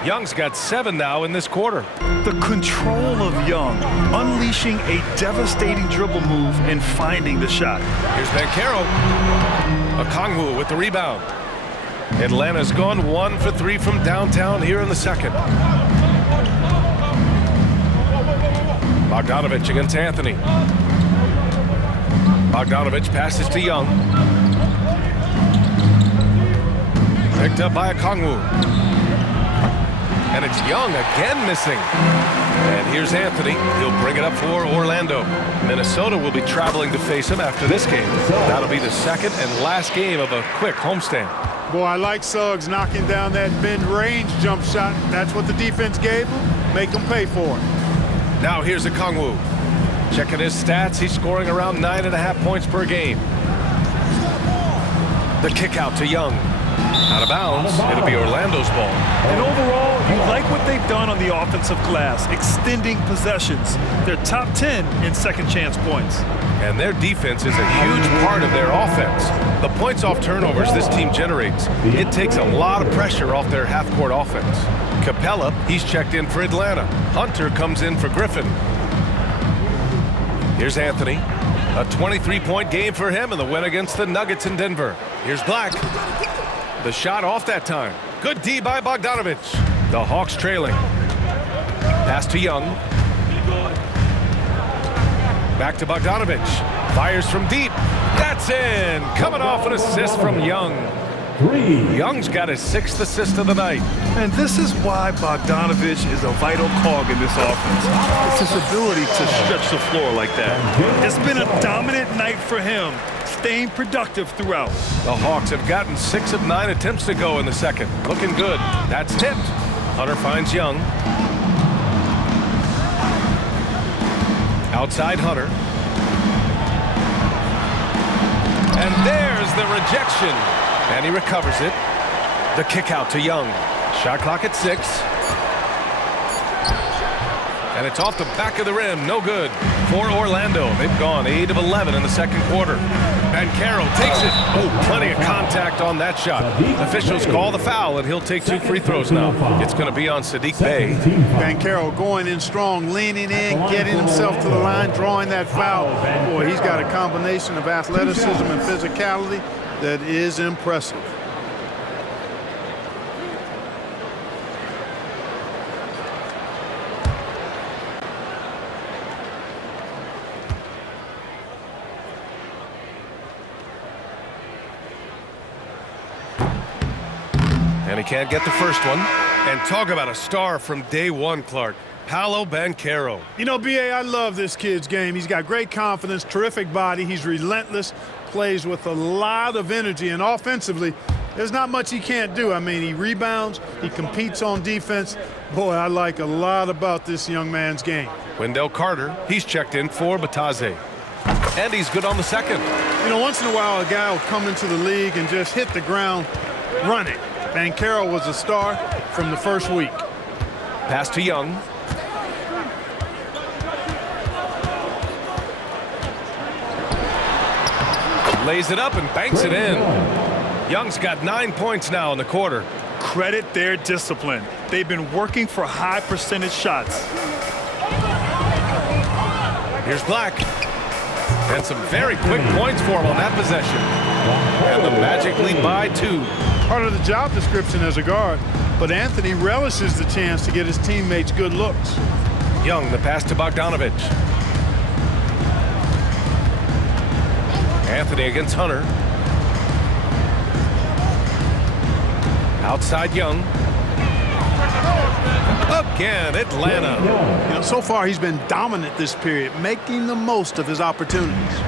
Young's got 7 now in this quarter. The control of Young, unleashing a devastating dribble move and finding the shot. Here's Banchero. Okongwu with the rebound. Atlanta's gone 1 for 3 from downtown here in the second. Bogdanovich against Anthony. Bogdanovich passes to Young. Picked up by Okongwu. And it's Young again missing. And here's Anthony. He'll bring it up for Orlando. Minnesota will be traveling to face him after this game. That'll be the second and last game of a quick homestand. Boy, I like Suggs knocking down that mid-range jump shot. That's what the defense gave him. Make him pay for it. Now here's Okongwu. Checking his stats, he's scoring around 9.5 points per game. The kick out to Young. Out of bounds, it'll be Orlando's ball. And overall, you like what they've done on the offensive glass, extending possessions. They're top 10 in second chance points. And their defense is a huge part of their offense. The points off turnovers this team generates, it takes a lot of pressure off their half-court offense. Capella, he's checked in for Atlanta. Hunter comes in for Griffin. Here's Anthony. A 23-point game for him in the win against the Nuggets in Denver. Here's Black. The shot off that time. Good D by Bogdanovich. The Hawks trailing. Pass to Young. Back to Bogdanovich. Fires from deep. That's in. Coming off an assist from Young. Young's got his 6th assist of the night. And this is why Bogdanovich is a vital cog in this offense. It's his ability to stretch the floor like that. It's been a dominant night for him, staying productive throughout. The Hawks have gotten 6 of 9 attempts to go in the second. Looking good. That's tipped. Hunter finds Young. Outside Hunter. And there's the rejection. And he recovers it. The kick out to Young. Shot clock at 6. And it's off the back of the rim. No good for Orlando. They've gone 8 of 11 in the second quarter. Banchero takes it. Oh, plenty of contact on that shot. Officials call the foul, and he'll take 2 free throws now. It's going to be on Saddiq Bey. Banchero going in strong, leaning in, getting himself to the line, drawing that foul. Boy, he's got a combination of athleticism and physicality that is impressive. And he can't get the first one. And talk about a star from day one, Clark. Paolo Banchero. You know, B.A., I love this kid's game. He's got great confidence, terrific body. He's relentless, plays with a lot of energy, and offensively, there's not much he can't do. I mean, he rebounds, he competes on defense. Boy, I like a lot about this young man's game. Wendell Carter, he's checked in for Bataze. And he's good on the second. You know, once in a while, a guy will come into the league and just hit the ground running. Banchero was a star from the first week. Pass to Young. Lays it up and banks it in. Young's got 9 points now in the quarter. Credit their discipline. They've been working for high percentage shots. Here's Black. And some very quick points for him on that possession. And the Magic lead by 2. Part of the job description as a guard, but Anthony relishes the chance to get his teammates good looks. Young, the pass to Bogdanovich. Anthony against Hunter. Outside Young. Again, Atlanta. You know, so far he's been dominant this period, making the most of his opportunities.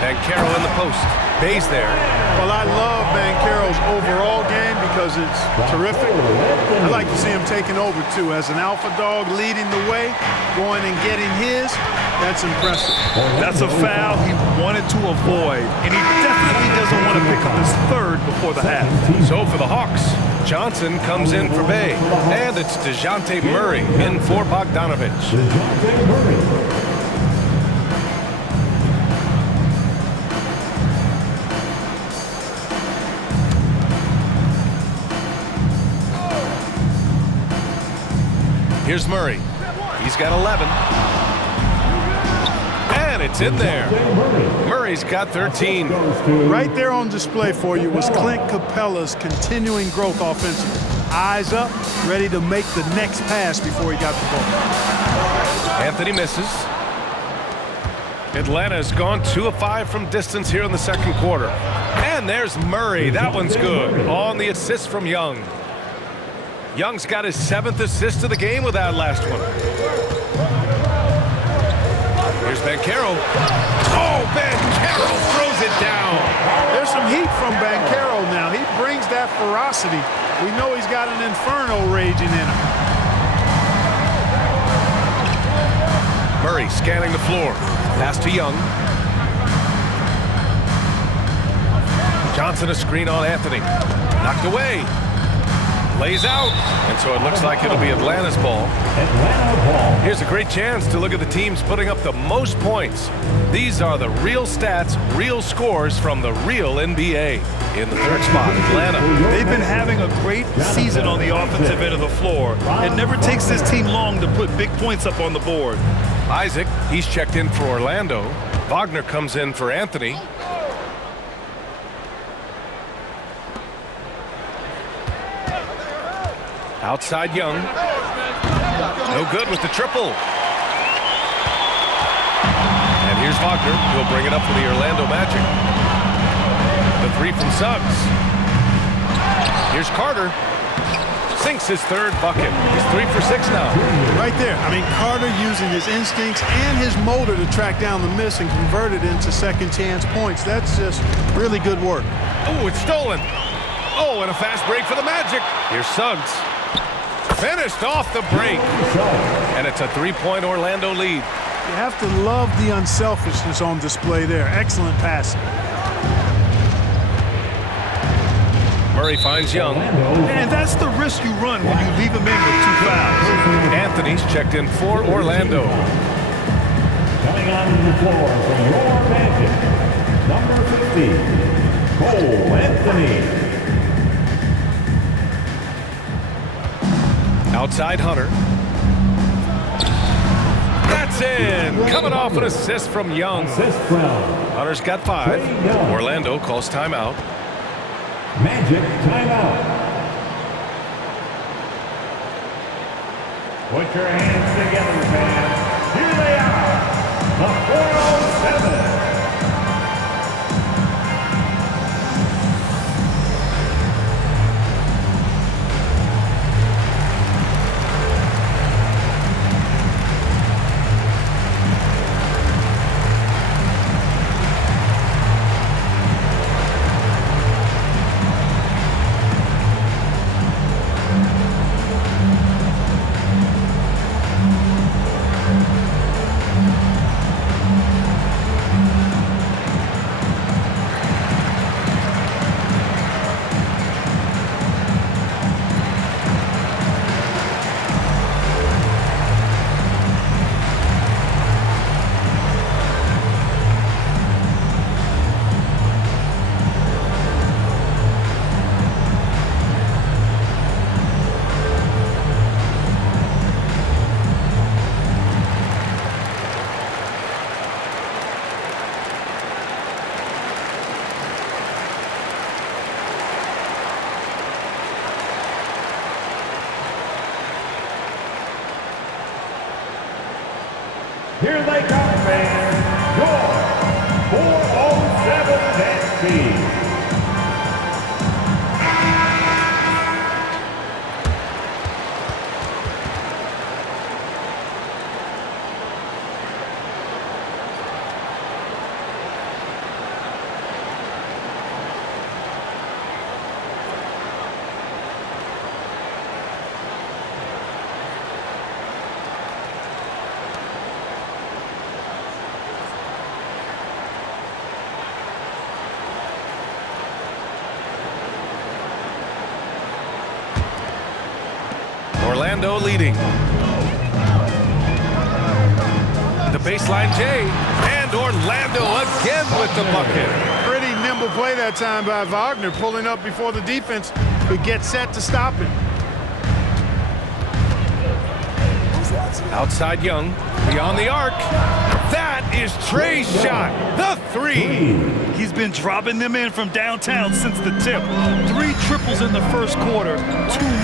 Banchero in the post. Bay's there. Well, I love Banchero's overall game because it's terrific. I like to see him taking over, too, as an alpha dog leading the way, going and getting his. That's impressive. That's a foul he wanted to avoid, and he definitely doesn't want to pick up his 3rd before the half. So for the Hawks, Johnson comes in for Bay, and it's DeJounte Murray in for Bogdanovich. Here's Murray. He's got 11. And it's in there. Murray's got 13. Right there on display for you was Clint Capella's continuing growth offensively. Eyes up, ready to make the next pass before he got the ball. Anthony misses. Atlanta's gone 2 of 5 from distance here in the second quarter. And there's Murray. That one's good. On the assist from Young. Young's got his 7th assist of the game with that last one. Here's Banchero. Oh, Banchero throws it down. There's some heat from Banchero now. He brings that ferocity. We know he's got an inferno raging in him. Murray scanning the floor. Pass to Young. Johnson a screen on Anthony. Knocked away. Lays out. And so it looks like it'll be Atlanta's ball. Here's a great chance to look at the teams putting up the most points. These are the real stats, real scores from the real NBA. In the third spot, Atlanta. They've been having a great season on the offensive end of the floor. It never takes this team long to put big points up on the board. Isaac, he's checked in for Orlando. Wagner comes in for Anthony. Outside Young. No good with the triple. And here's Wagner. He'll bring it up for the Orlando Magic. The 3 from Suggs. Here's Carter. Sinks his 3rd bucket. He's 3 for 6 now. Right there. I mean, Carter using his instincts and his motor to track down the miss and convert it into second chance points. That's just really good work. Oh, it's stolen. Oh, and a fast break for the Magic. Here's Suggs. Finished off the break. And it's a 3-point Orlando lead. You have to love the unselfishness on display there. Excellent passing. Murray finds Young. And that's the risk you run when you leave him in with 2 fouls. Anthony's checked in for Orlando. Coming onto the floor from your Magic, number 50, Cole Anthony. Outside Hunter. That's in. Coming off an assist from Young. Hunter's got 5. Orlando calls timeout. Magic timeout. Put your hands together, fans. Here they are, the 407. Here they come, fans. Your 407 Nancy. Orlando leading. The baseline J, and Orlando again with the bucket. Pretty nimble play that time by Wagner, pulling up before the defense could get set to stop him. Outside Young, beyond the arc. That is Trae's shot, the three. He's been dropping them in from downtown since the tip. 3 triples in the first quarter, 2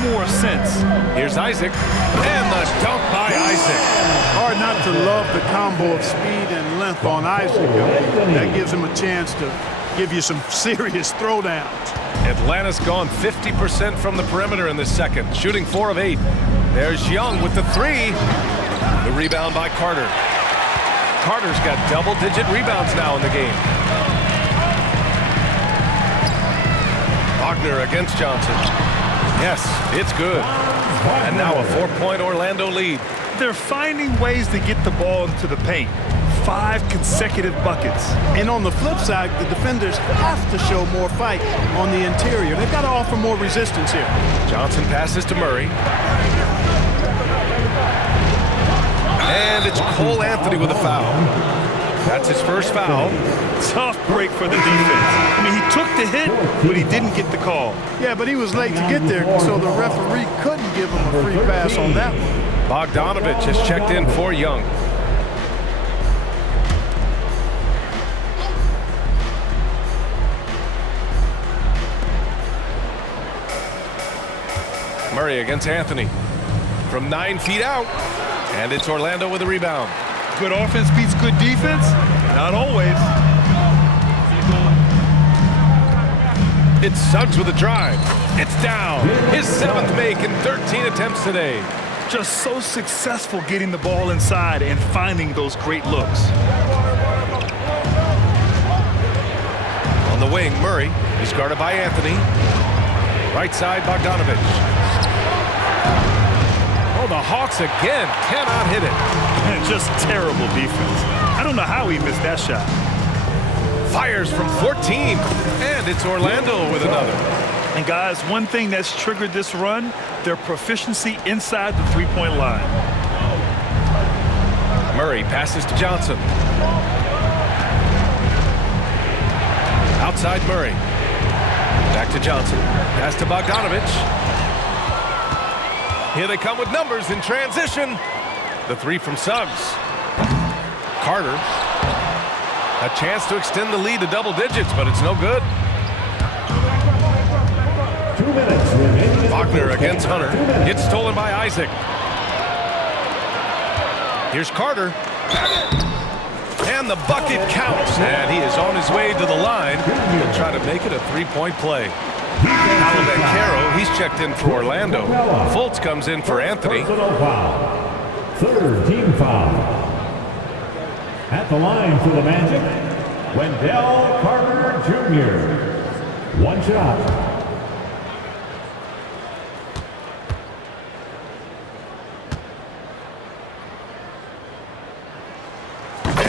more since. Here's Isaac, and the dunk by Isaac. Hard not to love the combo of speed and length on Isaac. That gives him a chance to give you some serious throwdowns. Atlanta's gone 50% from the perimeter in the second, shooting 4 of 8. There's Young with the three. The rebound by Carter. Carter's got double-digit rebounds now in the game. Wagner against Johnson. Yes, it's good. And now a 4-point Orlando lead. They're finding ways to get the ball into the paint. 5 consecutive buckets. And on the flip side, the defenders have to show more fight on the interior. They've got to offer more resistance here. Johnson passes to Murray. And it's Cole Anthony with a foul. That's his first foul. Tough break for the defense. I mean, he took the hit, but he didn't get the call. Yeah, but he was late to get there, so the referee couldn't give him a free pass on that one. Bogdanovich has checked in for Young. Murray against Anthony. From 9 feet out. And it's Orlando with a rebound. Good offense beats good defense? Not always. It's Suggs with a drive. It's down. His 7th make in 13 attempts today. Just so successful getting the ball inside and finding those great looks. On the wing, Murray is guarded by Anthony. Right side, Bogdanovich. Oh, the Hawks again cannot hit it. And just terrible defense. I don't know how he missed that shot. Fires from 14, and it's Orlando with another. And guys, one thing that's triggered this run, their proficiency inside the three-point line. Murray passes to Johnson. Outside Murray. Back to Johnson. Pass to Bogdanovich. Here they come with numbers in transition. The three from Suggs. Carter. A chance to extend the lead to double digits, but it's no good. 2 minutes remaining. Wagner against Hunter. It's stolen by Isaac. Here's Carter. And the bucket counts. And he is on his way to the line to try to make it a three-point play. Caro, he's checked in for Orlando. Fultz comes in for Anthony. Foul. 3rd team foul. At the line for the Magic, Wendell Carter Jr. 1 shot.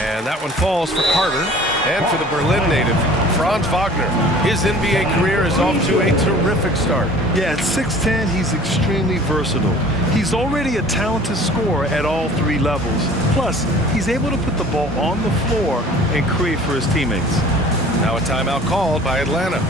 And that one falls for Carter and for the Berlin native, Franz Wagner. His NBA career is off to a terrific start. Yeah, at 6'10", he's extremely versatile. He's already a talented scorer at all 3 levels. Plus, he's able to put the ball on the floor and create for his teammates. Now a timeout called by Atlanta.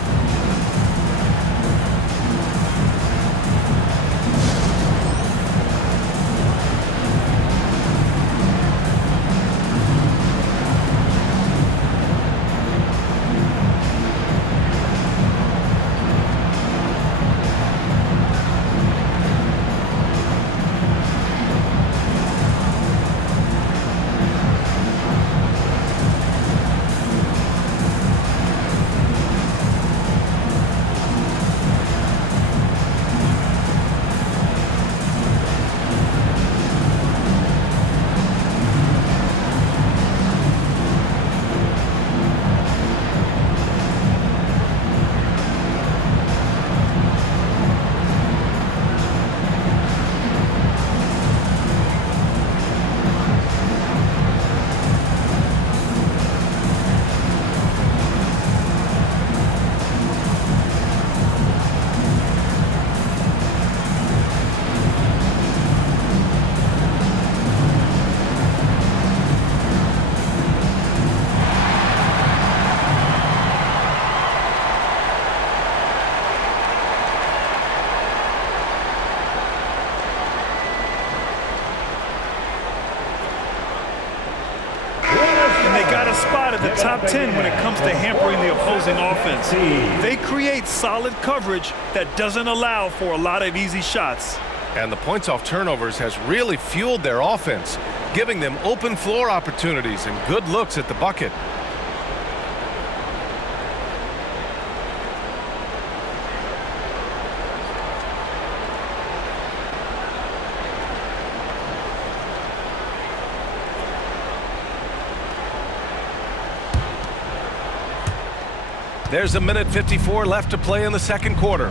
outside of the top 10 when it comes to hampering the opposing offense. They create solid coverage that doesn't allow for a lot of easy shots. And the points off turnovers has really fueled their offense, giving them open floor opportunities and good looks at the bucket. There's a minute 54 left to play in the second quarter.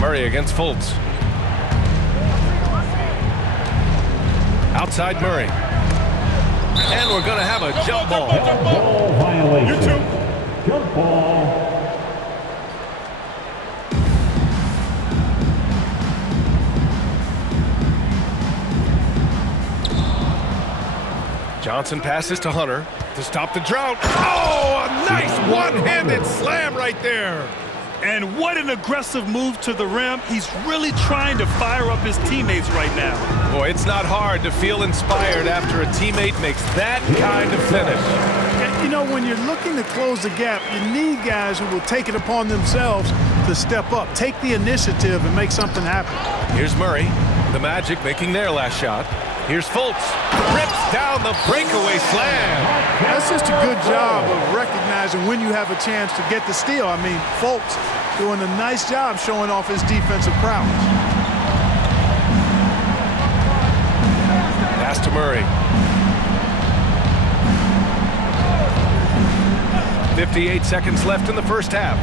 Murray against Fultz. Outside Murray. And we're going to have a jump ball. Jump ball violation. Jump ball. Johnson passes to Hunter to stop the drought. Oh, a nice one-handed slam right there. And what an aggressive move to the rim. He's really trying to fire up his teammates right now. Boy, it's not hard to feel inspired after a teammate makes that kind of finish. You know, when you're looking to close the gap, you need guys who will take it upon themselves to step up, take the initiative, and make something happen. Here's Murray, the Magic making their last shot. Here's Fultz, rips down the breakaway slam. That's just a good job of recognizing when you have a chance to get the steal. I mean, Fultz doing a nice job showing off his defensive prowess. Pass to Murray. 58 seconds left in the first half.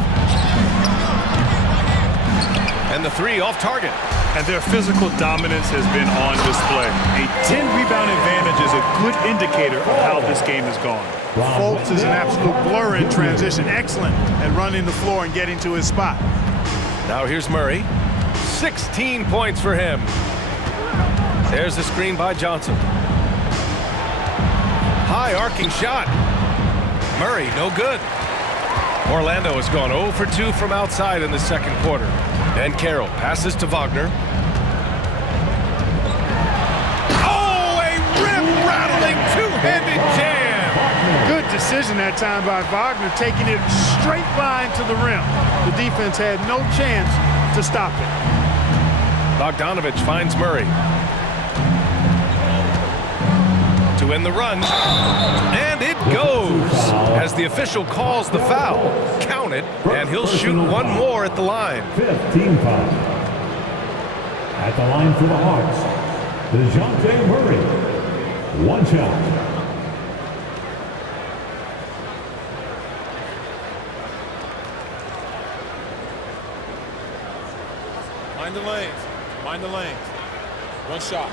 And the three off target. And their physical dominance has been on display. A 10-rebound advantage is a good indicator of how this game has gone. Fultz is an absolute blur in transition. Excellent at running the floor and getting to his spot. Now here's Murray. 16 points for him. There's the screen by Johnson. High arcing shot. Murray, no good. Orlando has gone 0 for 2 from outside in the second quarter. And Carroll passes to Wagner. Oh, a rim-rattling two-handed jam! Good decision that time by Wagner, taking it straight line to the rim. The defense had no chance to stop it. Bogdanovich finds Murray. To end the run. And it goes as the official calls the foul. Count it, and he'll shoot one more at the line. 15 foul. At the line for the Hawks, DeJounte Murray. One shot. Mind the lanes. Mind the lanes. One shot.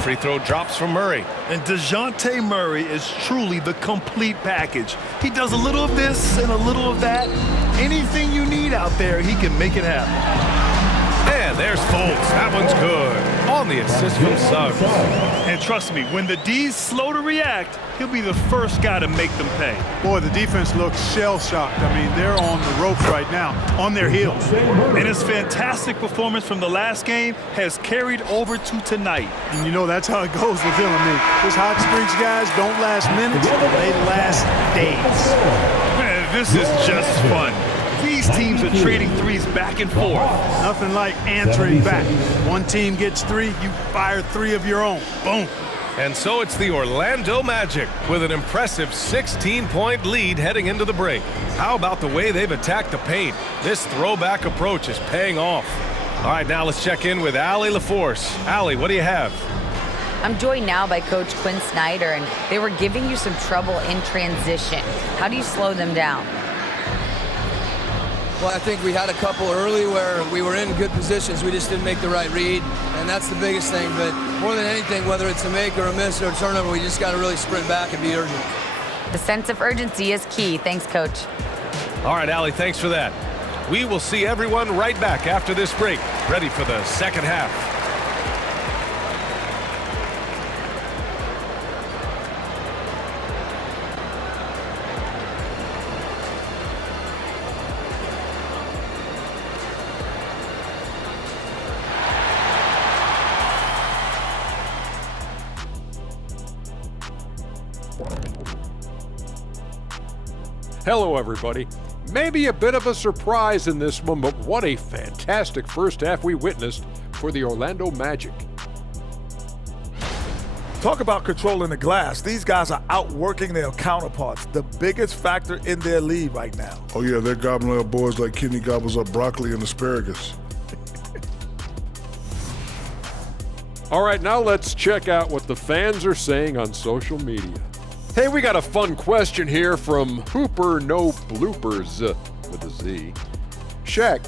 Free throw drops from Murray. And DeJounte Murray is truly the complete package. He does a little of this and a little of that. Anything you need out there, he can make it happen. And there's Fultz. That one's good. On the assist from Suggs. And trust me, when the D's slow to react, he'll be the first guy to make them pay. Boy, the defense looks shell-shocked. I mean, they're on the ropes right now, on their heels. And his fantastic performance from the last game has carried over to tonight. And you know, that's how it goes with him. I mean, his hot streaks, guys, don't last minutes, they last days. Man, this is just fun. These teams are trading threes back and forth. Nothing like answering back. One team gets three, you fire three of your own. Boom. And so it's the Orlando Magic with an impressive 16-point lead heading into the break. How about the way they've attacked the paint? This throwback approach is paying off. All right, now let's check in with Allie LaForce. Allie, what do you have? I'm joined now by Coach Quinn Snyder, and they were giving you some trouble in transition. How do you slow them down? Well, I think we had a couple early where we were in good positions. We just didn't make the right read, and that's the biggest thing. But more than anything, whether it's a make or a miss or a turnover, we just got to really sprint back and be urgent. The sense of urgency is key. Thanks, Coach. All right, Allie, thanks for that. We will see everyone right back after this break, ready for the second half. Hello, everybody. Maybe a bit of a surprise in this one, but what a fantastic first half we witnessed for the Orlando Magic. Talk about controlling the glass. These guys are outworking their counterparts, the biggest factor in their lead right now. Oh yeah, they're gobbling up boys like Kenny gobbles up broccoli and asparagus. All right, now let's check out what the fans are saying on social media. Hey, we got a fun question here from Hooper No Bloopers with a Z. Shaq,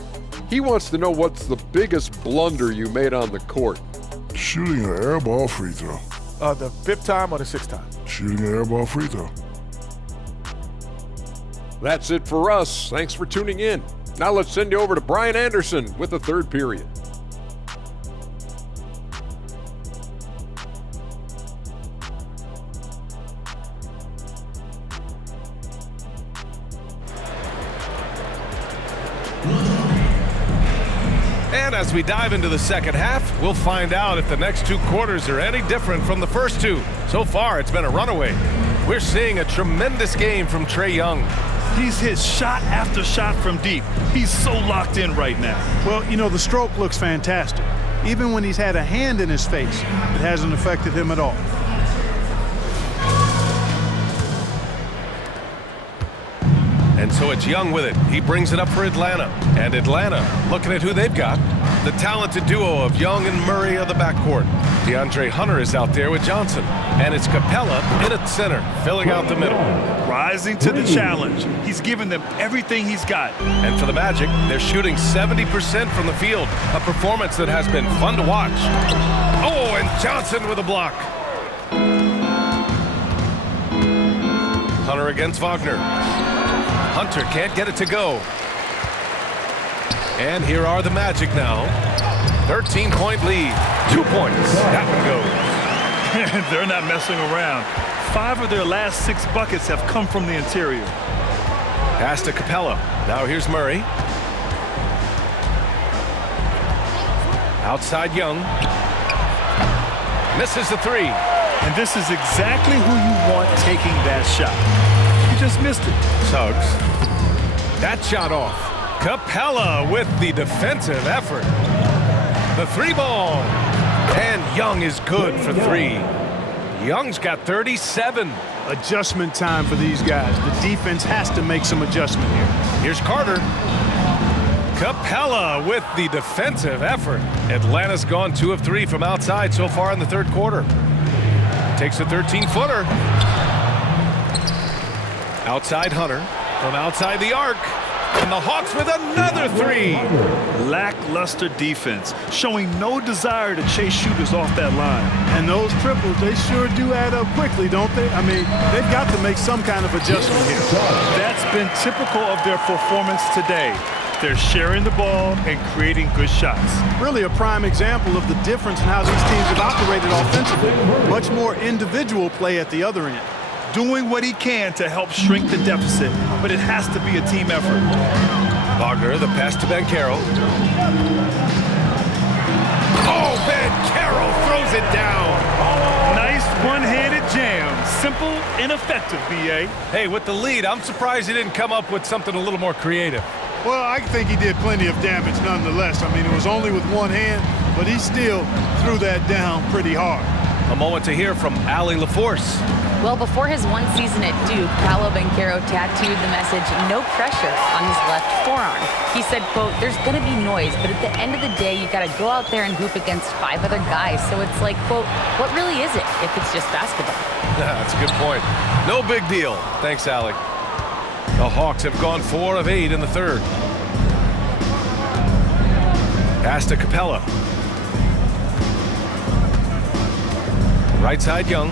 he wants to know what's the biggest blunder you made on the court. Shooting an airball free throw. The 5th time or the 6th time? Shooting an airball free throw. That's it for us. Thanks for tuning in. Now let's send you over to Brian Anderson with the third period. And as we dive into the second half, we'll find out if the next 2 quarters are any different from the first 2. So far, it's been a runaway. We're seeing a tremendous game from Trae Young. He's hit shot after shot from deep. He's so locked in right now. Well, you know, the stroke looks fantastic. Even when he's had a hand in his face, it hasn't affected him at all. And so it's Young with it. He brings it up for Atlanta. And Atlanta, looking at who they've got, the talented duo of Young and Murray of the backcourt. DeAndre Hunter is out there with Johnson. And it's Capella in at center, filling out the middle. Rising to the challenge. He's given them everything he's got. And for the Magic, they're shooting 70% from the field, a performance that has been fun to watch. Oh, and Johnson with a block. Hunter against Wagner. Hunter can't get it to go. And here are the Magic now. 13-point lead. 2 points. That one goes. They're not messing around. 5 of their last 6 buckets have come from the interior. Pass to Capella. Now here's Murray. Outside Young. Misses the 3. And this is exactly who you want taking that shot. You just missed it. Suggs. That shot off. Capella with the defensive effort. The 3-ball. And Young is good for 3. Young's got 37. Adjustment time for these guys. The defense has to make some adjustment here. Here's Carter. Capella with the defensive effort. Atlanta's gone 2 of 3 from outside so far in the third quarter. Takes a 13-footer. Outside Hunter. From outside the arc. And the Hawks with another 3. Lackluster defense, showing no desire to chase shooters off that line. And those triples, they sure do add up quickly, don't they? I mean, they've got to make some kind of adjustment here. That's been typical of their performance today. They're sharing the ball and creating good shots. Really a prime example of the difference in how these teams have operated offensively. Much more individual play at the other end. Doing what he can to help shrink the deficit, but it has to be a team effort. Wagner, the pass to Banchero. Oh, Banchero throws it down. Nice one-handed jam. Simple and effective, B.A. Hey, with the lead, I'm surprised he didn't come up with something a little more creative. Well, I think he did plenty of damage nonetheless. I mean, it was only with one hand, but he still threw that down pretty hard. A moment to hear from Allie LaForce. Well, before his one season at Duke, Paolo Banchero tattooed the message, "No pressure," on his left forearm. He said, quote, "There's going to be noise, but at the end of the day, you got to go out there and hoop against 5 other guys." So it's like, quote, what really is it if it's just basketball? Yeah, that's a good point. No big deal. Thanks, Allie. The Hawks have gone 4 of 8 in the third. Pass to Capella. Right side Young.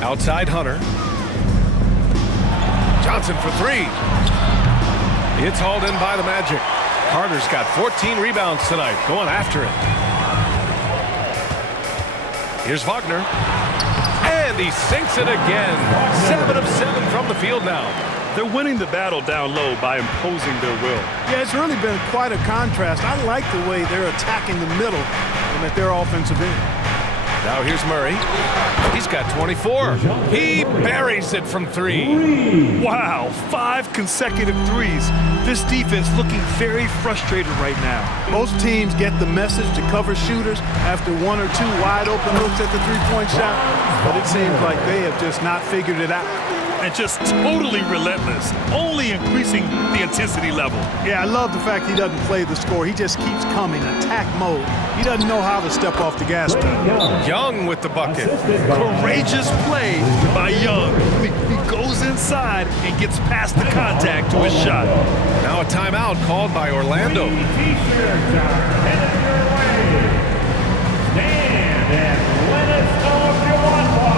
Outside Hunter. Johnson for 3. It's hauled in by the Magic. Carter's got 14 rebounds tonight, going after it. Here's Wagner. And he sinks it again. 7 of 7 from the field now. They're winning the battle down low by imposing their will. Yeah, it's really been quite a contrast. I like the way they're attacking the middle and at their offensive end. Now here's Murray. He's got 24. He buries it from 3. Wow, 5 consecutive threes. This defense looking very frustrated right now. Most teams get the message to cover shooters after 1 or 2 wide open looks at the three-point shot, but it seems like they have just not figured it out. And just totally relentless, only increasing the intensity level. Yeah, I love the fact he doesn't play the score. He just keeps coming, attack mode. He doesn't know how to step off the gas pedal. Young with the bucket. Courageous play by Young. He goes inside and gets past the contact to his shot. Now a timeout called by Orlando. T-shirts are headed your way. Stand and let us know if you want one.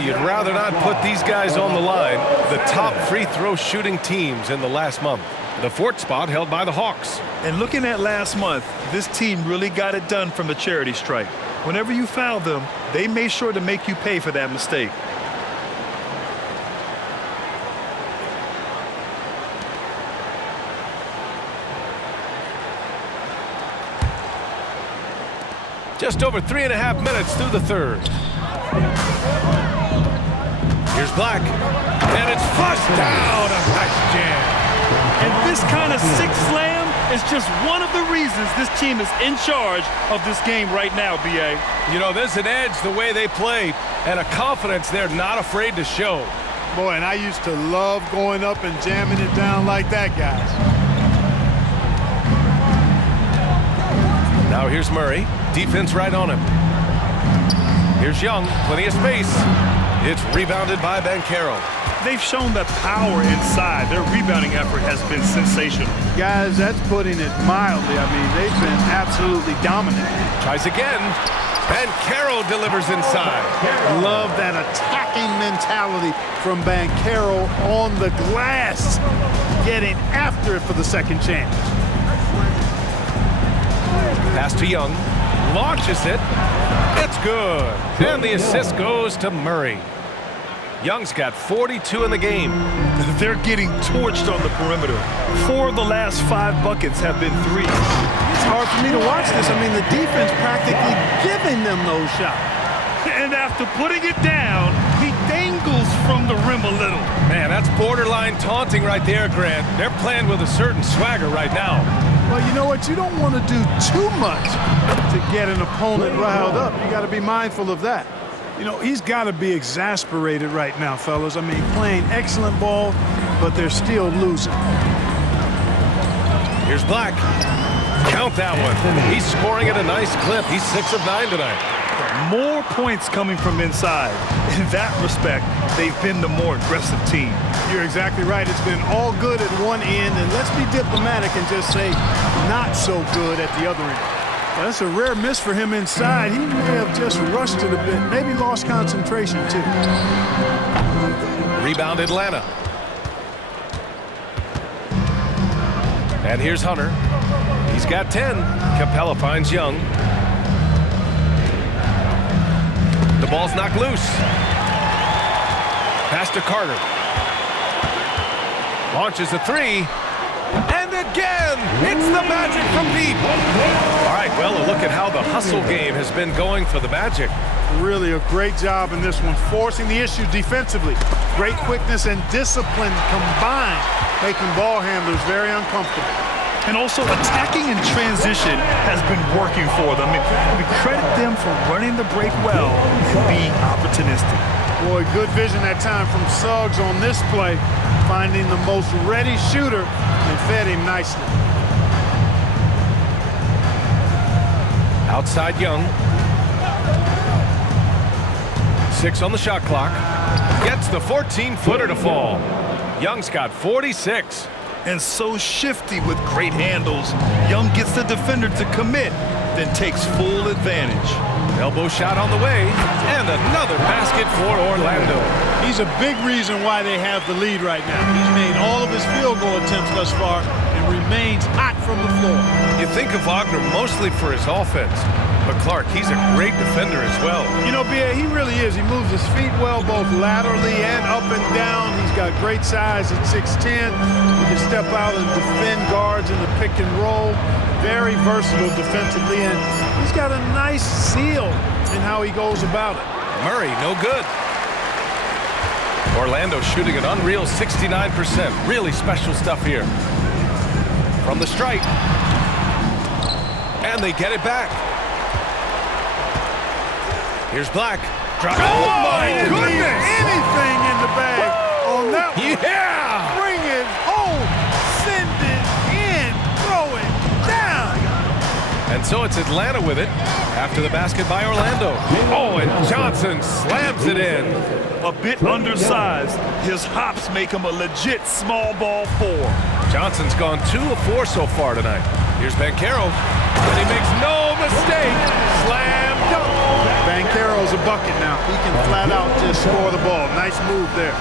You'd rather not put these guys on the line, the top free throw shooting teams in the last month. The 4th spot held by the Hawks. And looking at last month, this team really got it done from the charity stripe. Whenever you foul them, they made sure to make you pay for that mistake. Just over 3.5 minutes through the 3rd. Here's Black, and it's flushed down. A nice jam. And this kind of sick slam is just one of the reasons this team is in charge of this game right now, B.A. You know, there's an edge the way they play and a confidence they're not afraid to show. Boy, and I used to love going up and jamming it down like that, guys. Now here's Murray. Defense right on him. Here's Young. Plenty of space. It's rebounded by Banchero. They've shown that power inside. Their rebounding effort has been sensational. Guys, that's putting it mildly. I mean, they've been absolutely dominant. Tries again. Banchero delivers inside. Love that attacking mentality from Banchero on the glass. Getting after it for the second chance. Pass to Young. Launches it. It's good. And the assist goes to Murray. Young's got 42 in the game. They're getting torched on the perimeter. 4 of the last 5 buckets have been threes. It's hard for me to watch this. I mean, the defense practically giving them those shots. And after putting it down, he dangles from the rim a little. Man, that's borderline taunting right there, Grant. They're playing with a certain swagger right now. Well, you know what? You don't want to do too much to get an opponent riled up. You got to be mindful of that. You know, he's got to be exasperated right now, fellas. I mean, playing excellent ball, but they're still losing. Here's Black. Count that one. He's scoring at a nice clip. He's 6 of 9 tonight. More points coming from inside. In that respect, they've been the more aggressive team. You're exactly right. It's been all good at one end, and let's be diplomatic and just say not so good at the other end. Well, that's a rare miss for him inside. He may have just rushed it a bit, maybe lost concentration too. Rebound Atlanta. And here's Hunter. He's got 10. Capella finds Young. The ball's knocked loose. Pass to Carter. Launches a three. And again, it's the Magic from deep. All right, well, a look at how the hustle game has been going for the Magic. Really a great job in this one, forcing the issue defensively. Great quickness and discipline combined, making ball handlers very uncomfortable. And also attacking in transition has been working for them. We credit them for running the break well and being opportunistic. Boy, good vision that time from Suggs on this play, finding the most ready shooter and fed him nicely. Outside Young. 6 on the shot clock. Gets the 14-footer to fall. Young's got 46. And so shifty with great handles. Young gets the defender to commit, then takes full advantage. Elbow shot on the way, and another basket for Orlando. He's a big reason why they have the lead right now. He's made all of his field goal attempts thus far and remains hot from the floor. You think of Wagner mostly for his offense, but Clark, he's a great defender as well. You know, B.A., he really is. He moves his feet well, both laterally and up and down. He's got great size at 6'10". He can step out and defend guards in the pick and roll. Very versatile defensively, and he's got a nice seal in how he goes about it. Murray, no good. Orlando shooting an unreal 69%. Really special stuff here. From the stripe. And they get it back. Here's Black. Oh, my goodness! Anything in the bag on that one. Yeah! Bring it home. Send it in. Throw it down. And so it's Atlanta with it after the basket by Orlando. Oh, and Johnson slams it in. A bit undersized. His hops make him a legit small ball 4. Johnson's gone 2 of 4 so far tonight. Here's Banchero, and he makes no mistake. Slam dunk. Banchero's a bucket now. He can flat out just score the ball. Nice move there.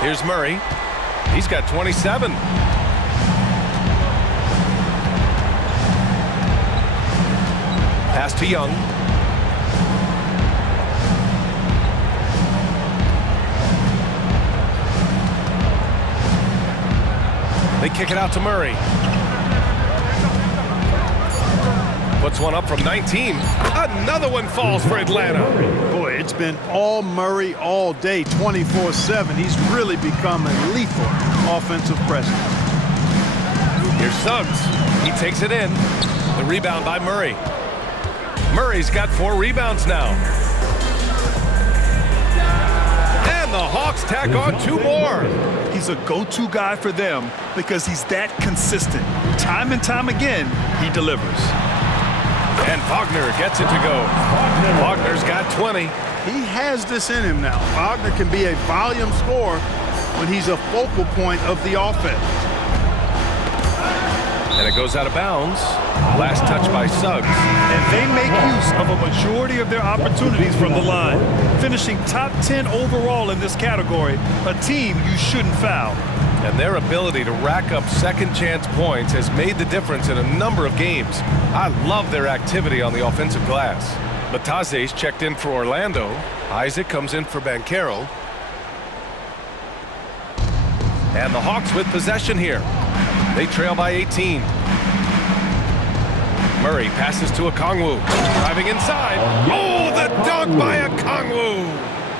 Here's Murray. He's got 27. Pass to Young. They kick it out to Murray. Puts one up from 19. Another one falls for Atlanta. Boy, it's been all Murray all day, 24/7. He's really become a lethal offensive presence. Here's Suggs. He takes it in. The rebound by Murray. Murray's got 4 rebounds now. And the Hawks tack on 2 more. He's a go-to guy for them because he's that consistent. Time and time again, he delivers. And Wagner gets it to go. Wagner's got 20. He has this in him now. Wagner can be a volume scorer when he's a focal point of the offense. And it goes out of bounds. Last touch by Suggs. And they make use of a majority of their opportunities from the line. Finishing top 10 overall in this category, a team you shouldn't foul. And their ability to rack up second chance points has made the difference in a number of games. I love their activity on the offensive glass. Bataze's checked in for Orlando. Isaac comes in for Banchero. And the Hawks with possession here. They trail by 18. Murray passes to Okongwu. Driving inside. Oh, the dunk by Okongwu.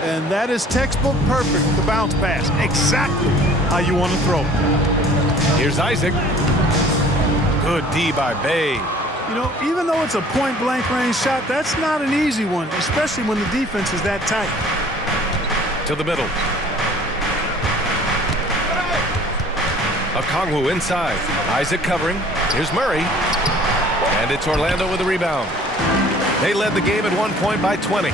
And that is textbook perfect, the bounce pass. Exactly how you want to throw it. Here's Isaac. Good D by Bay. You know, even though it's a point-blank range shot, that's not an easy one, especially when the defense is that tight. To the middle. Okongwu inside. Isaac covering. Here's Murray. And it's Orlando with the rebound. They led the game at 1 point by 20.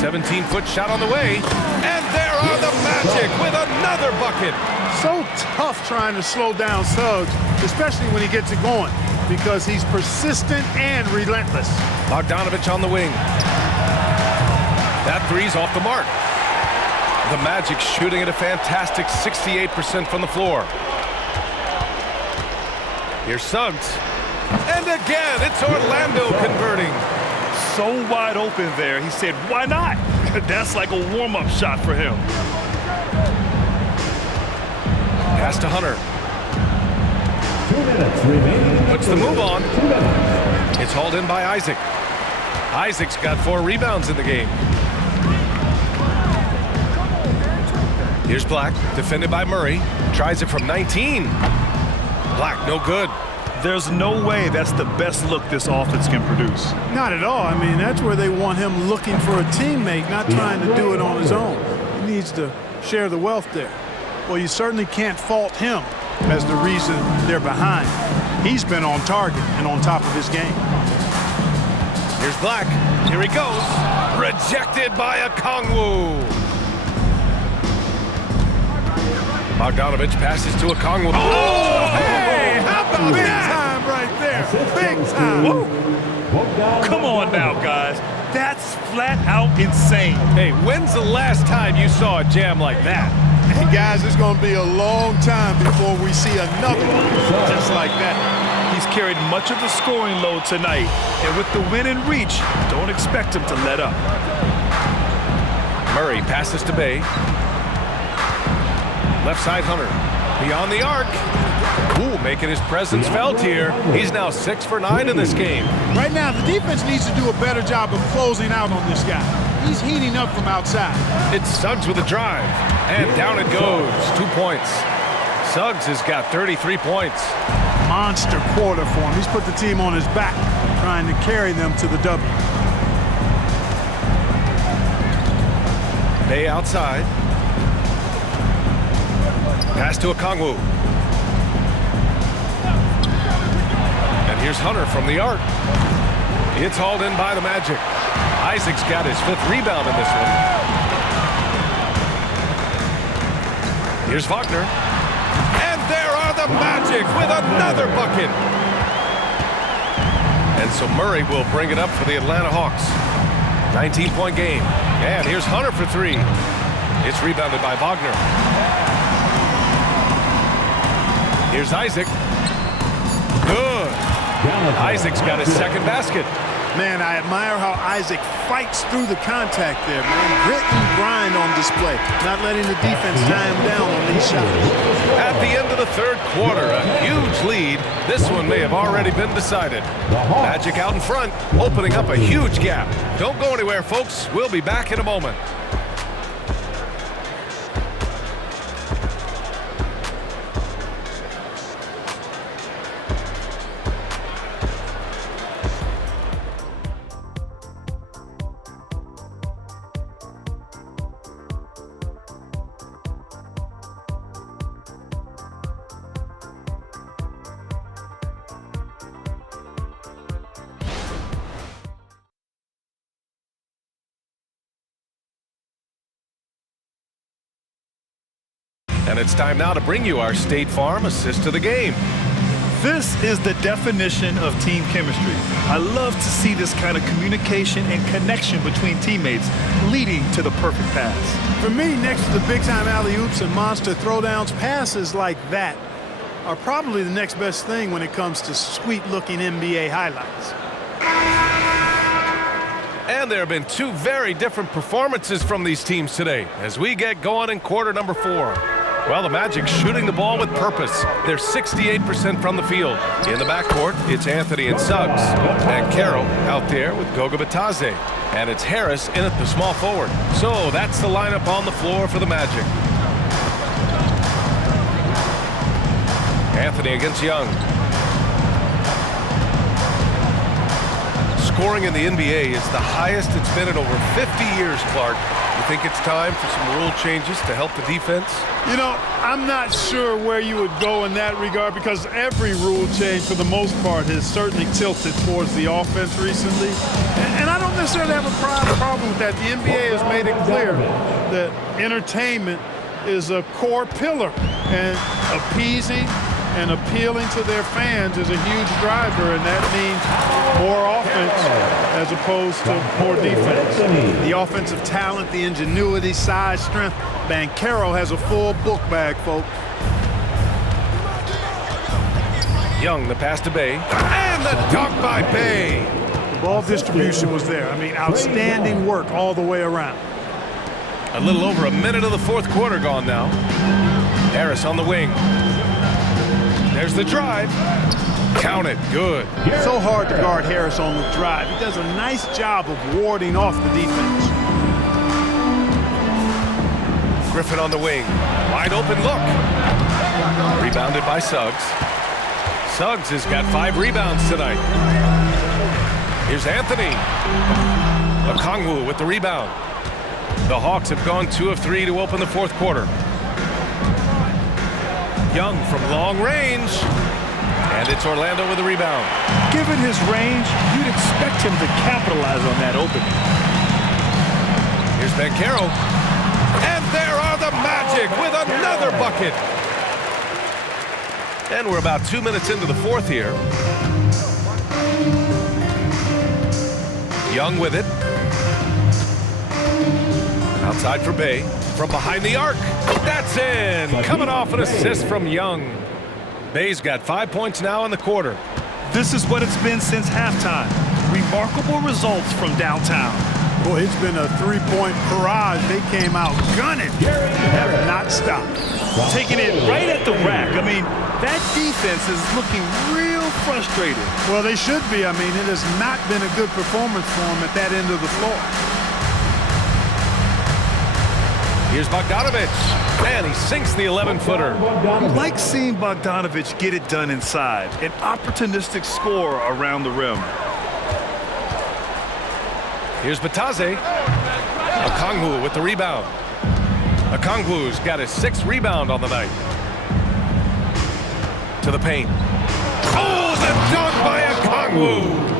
17-foot shot on the way. And there are the Magic with another bucket. So tough trying to slow down Suggs, especially when he gets it going, because he's persistent and relentless. Bogdanovich on the wing. That three's off the mark. The Magic shooting at a fantastic 68% from the floor. Here's Suggs. And again, it's Orlando converting. So wide open there. He said, why not? That's like a warm-up shot for him. Pass to Hunter. 2 minutes remaining. Puts the move on. It's hauled in by Isaac. Isaac's got 4 rebounds in the game. Here's Black, defended by Murray. Tries it from 19. Black, no good. There's no way that's the best look this offense can produce. Not at all. I mean, that's where they want him looking for a teammate, not trying to do it on his own. He needs to share the wealth there. Well, you certainly can't fault him as the reason they're behind. He's been on target and on top of his game. Here's Black. Here he goes. Rejected by Okongwu. Bogdanovich passes to Okongwu. Oh, hey! How about big time right there? Big time. Whoa. Come on now, guys. That's flat out insane. Hey, when's the last time you saw a jam like that? Hey, guys, it's going to be a long time before we see another one just like that. He's carried much of the scoring load tonight, and with the win in reach, don't expect him to let up. Murray passes to Bay. Left side Hunter. Beyond the arc. Ooh, making his presence felt here. He's now 6 for 9 in this game. Right now, the defense needs to do a better job of closing out on this guy. He's heating up from outside. It's Suggs with a drive. And down it goes. 2 points. Suggs has got 33 points. Monster quarter for him. He's put the team on his back, trying to carry them to the W. Bay outside. Pass to Okongwu. And here's Hunter from the arc. It's hauled in by the Magic. Isaac's got his 5th rebound in this one. Here's Wagner. And there are the Magic with another bucket. And so Murray will bring it up for the Atlanta Hawks. 19-point game. And here's Hunter for 3. It's rebounded by Wagner. Here's Isaac. Good. Isaac's got his 2nd basket. Man, I admire how Isaac fights through the contact there, man. Grit and grind on display, not letting the defense tie him down on these shots. At the end of the 3rd quarter, a huge lead. This one may have already been decided. Magic out in front, opening up a huge gap. Don't go anywhere, folks. We'll be back in a moment. And it's time now to bring you our State Farm assist to the game. This is the definition of team chemistry. I love to see this kind of communication and connection between teammates leading to the perfect pass. For me, next to the big-time alley-oops and monster throwdowns, passes like that are probably the next best thing when it comes to sweet-looking NBA highlights. And there have been 2 very different performances from these teams today as we get going in quarter number 4. Well, the Magic shooting the ball with purpose. They're 68% from the field. In the backcourt, it's Anthony and Suggs. And Caro out there with Goga Bitadze. And it's Harris in at the small forward. So that's the lineup on the floor for the Magic. Anthony against Young. Scoring in the NBA is the highest it's been in over 50 years, Clark. You think it's time for some rule changes to help the defense? You know, I'm not sure where you would go in that regard because every rule change, for the most part, has certainly tilted towards the offense recently. And I don't necessarily have a problem with that. The NBA has made it clear that entertainment is a core pillar, and appeasing and appealing to their fans is a huge driver, and that means more offense as opposed to more defense. The offensive talent, the ingenuity, size, strength, Banchero has a full book bag, folks. Young, the pass to Bay, and the dunk by Bay. The ball distribution was there. I mean, outstanding work all the way around. A little over a minute of the fourth quarter gone now. Harris on the wing. There's the drive. Count it. Good. So hard to guard Harris on the drive. He does a nice job of warding off the defense. Griffin on the wing. Wide open look. Rebounded by Suggs. Suggs has got 5 rebounds tonight. Here's Anthony. Okongwu with the rebound. The Hawks have gone 2 of 3 to open the fourth quarter. Young from long range. And it's Orlando with the rebound. Given his range, you'd expect him to capitalize on that opening. Here's Banchero. And there are the Magic with another bucket. And we're about 2 minutes into the fourth here. Young with it. Outside for Bay. From behind the arc. That's in. Coming off an assist from Young. Bay's got 5 points now in the quarter. This is what it's been since halftime. Remarkable results from downtown. Boy, it's been a three-point barrage. They came out gunning. Have not stopped. Taking it right at the rack. I mean, that defense is looking real frustrated. Well, they should be. I mean, it has not been a good performance for them at that end of the floor. Here's Bogdanovich, and he sinks the 11-footer. You like seeing Bogdanovich get it done inside. An opportunistic scorer around the rim. Here's Bataze. Okongwu with the rebound. Okongwu's got his 6th rebound on the night. To the paint. Oh, the dunk by Okongwu!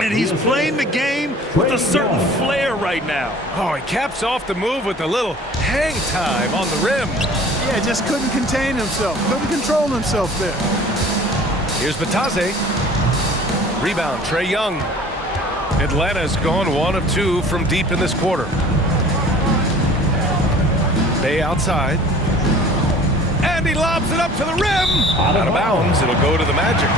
And he's playing the game with a certain flair right now. Oh, he caps off the move with a little hang time on the rim. Yeah, just couldn't contain himself. Couldn't control himself there. Here's Bataze. Rebound, Trae Young. Atlanta's gone 1 of 2 from deep in this quarter. Bay outside. And he lobs it up to the rim. Out of bounds. It'll go to the Magic.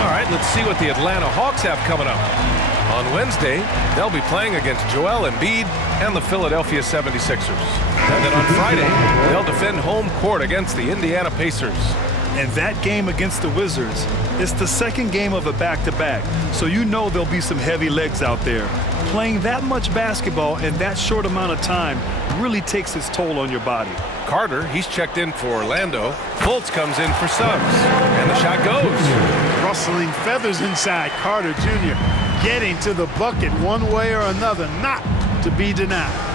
All right, let's see what the Atlanta Hawks have coming up. On Wednesday, they'll be playing against Joel Embiid and the Philadelphia 76ers. And then on Friday, they'll defend home court against the Indiana Pacers. And that game against the Wizards is the second game of a back-to-back, so you know there'll be some heavy legs out there. Playing that much basketball in that short amount of time really takes its toll on your body. Carter, he's checked in for Orlando. Fultz comes in for Suggs, and the shot goes. Rustling feathers inside. Carter Jr. getting to the bucket one way or another, not to be denied.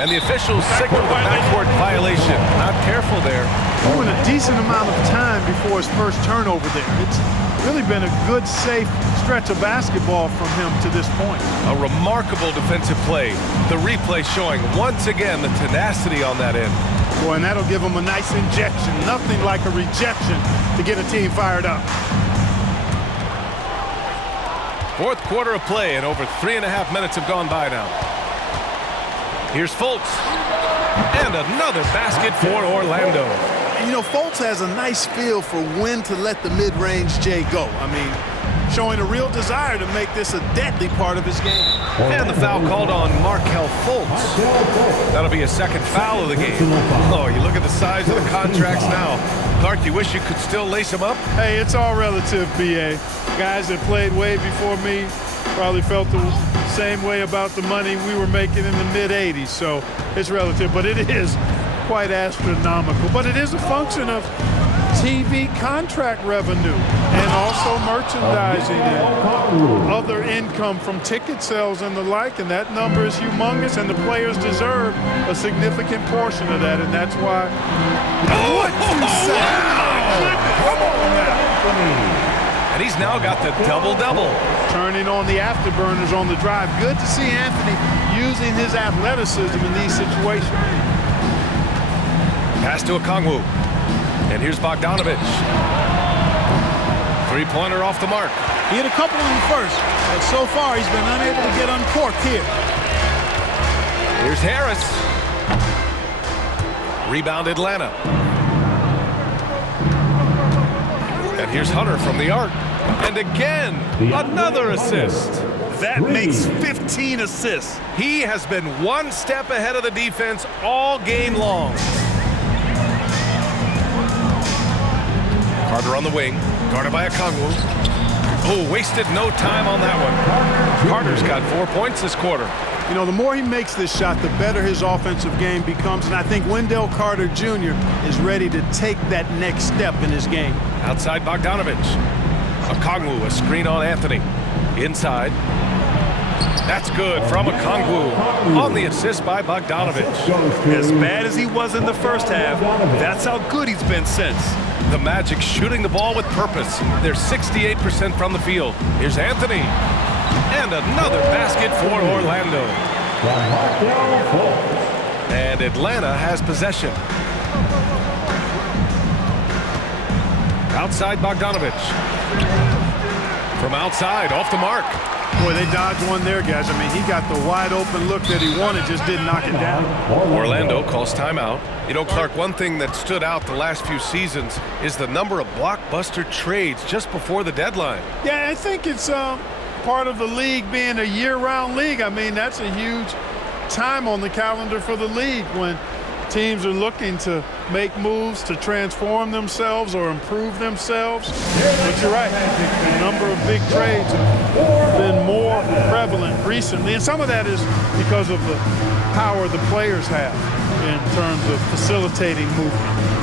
And the officials signal the backcourt violation. Not careful there. Doing a decent amount of time before his first turnover there. It's really been a good, safe stretch of basketball from him to this point. A remarkable defensive play. The replay showing once again the tenacity on that end. Boy, and that'll give him a nice injection. Nothing like a rejection to get a team fired up. Fourth quarter of play, and over 3.5 minutes have gone by now. Here's Fultz. And another basket for Orlando. You know, Fultz has a nice feel for when to let the mid-range J go. I mean, showing a real desire to make this a deadly part of his game. And the foul called on Markelle Fultz. That'll be a second foul of the game. Oh, you look at the size of the contracts now. Clark, you wish you could still lace them up? Hey, it's all relative, B.A. Guys that played way before me probably felt the same way about the money we were making in the mid-'80s, so it's relative, but it is quite astronomical. But it is a function of TV contract revenue and also merchandising and other income from ticket sales and the like, and that number is humongous, and the players deserve a significant portion of that, and that's why. What you say? Come on now. And he's now got the double-double. Turning on the afterburners on the drive. Good to see Anthony using his athleticism in these situations. Pass to Okongwu. And here's Bogdanovich. Three-pointer off the mark. He had a couple in the first, but so far he's been unable to get uncorked here. Here's Harris. Rebound Atlanta. And here's Hunter from the arc. And again, another assist. That makes 15 assists. He has been one step ahead of the defense all game long. Carter on the wing, guarded by Okongwu. Oh, wasted no time on that one. Carter's got 4 points this quarter. You know, the more he makes this shot, the better his offensive game becomes. And I think Wendell Carter Jr. is ready to take that next step in his game. Outside Bogdanovich. Okongwu, a screen on Anthony. Inside. That's good from Okongwu on the assist by Bogdanovich. As bad as he was in the first half, that's how good he's been since. The Magic shooting the ball with purpose. They're 68% from the field. Here's Anthony. And another basket for Orlando. And Atlanta has possession. Outside Bogdanovich. From outside, off the mark. Boy, they dodged one there, guys. I mean, he got the wide open look that he wanted, just didn't knock it down. Orlando calls timeout. You know, Clark, one thing that stood out the last few seasons is the number of blockbuster trades just before the deadline. Yeah, I think it's part of the league being a year-round league. I mean, that's a huge time on the calendar for the league when teams are looking to make moves to transform themselves or improve themselves. But you're right, the number of big trades have been more prevalent recently, and some of that is because of the power the players have in terms of facilitating movement.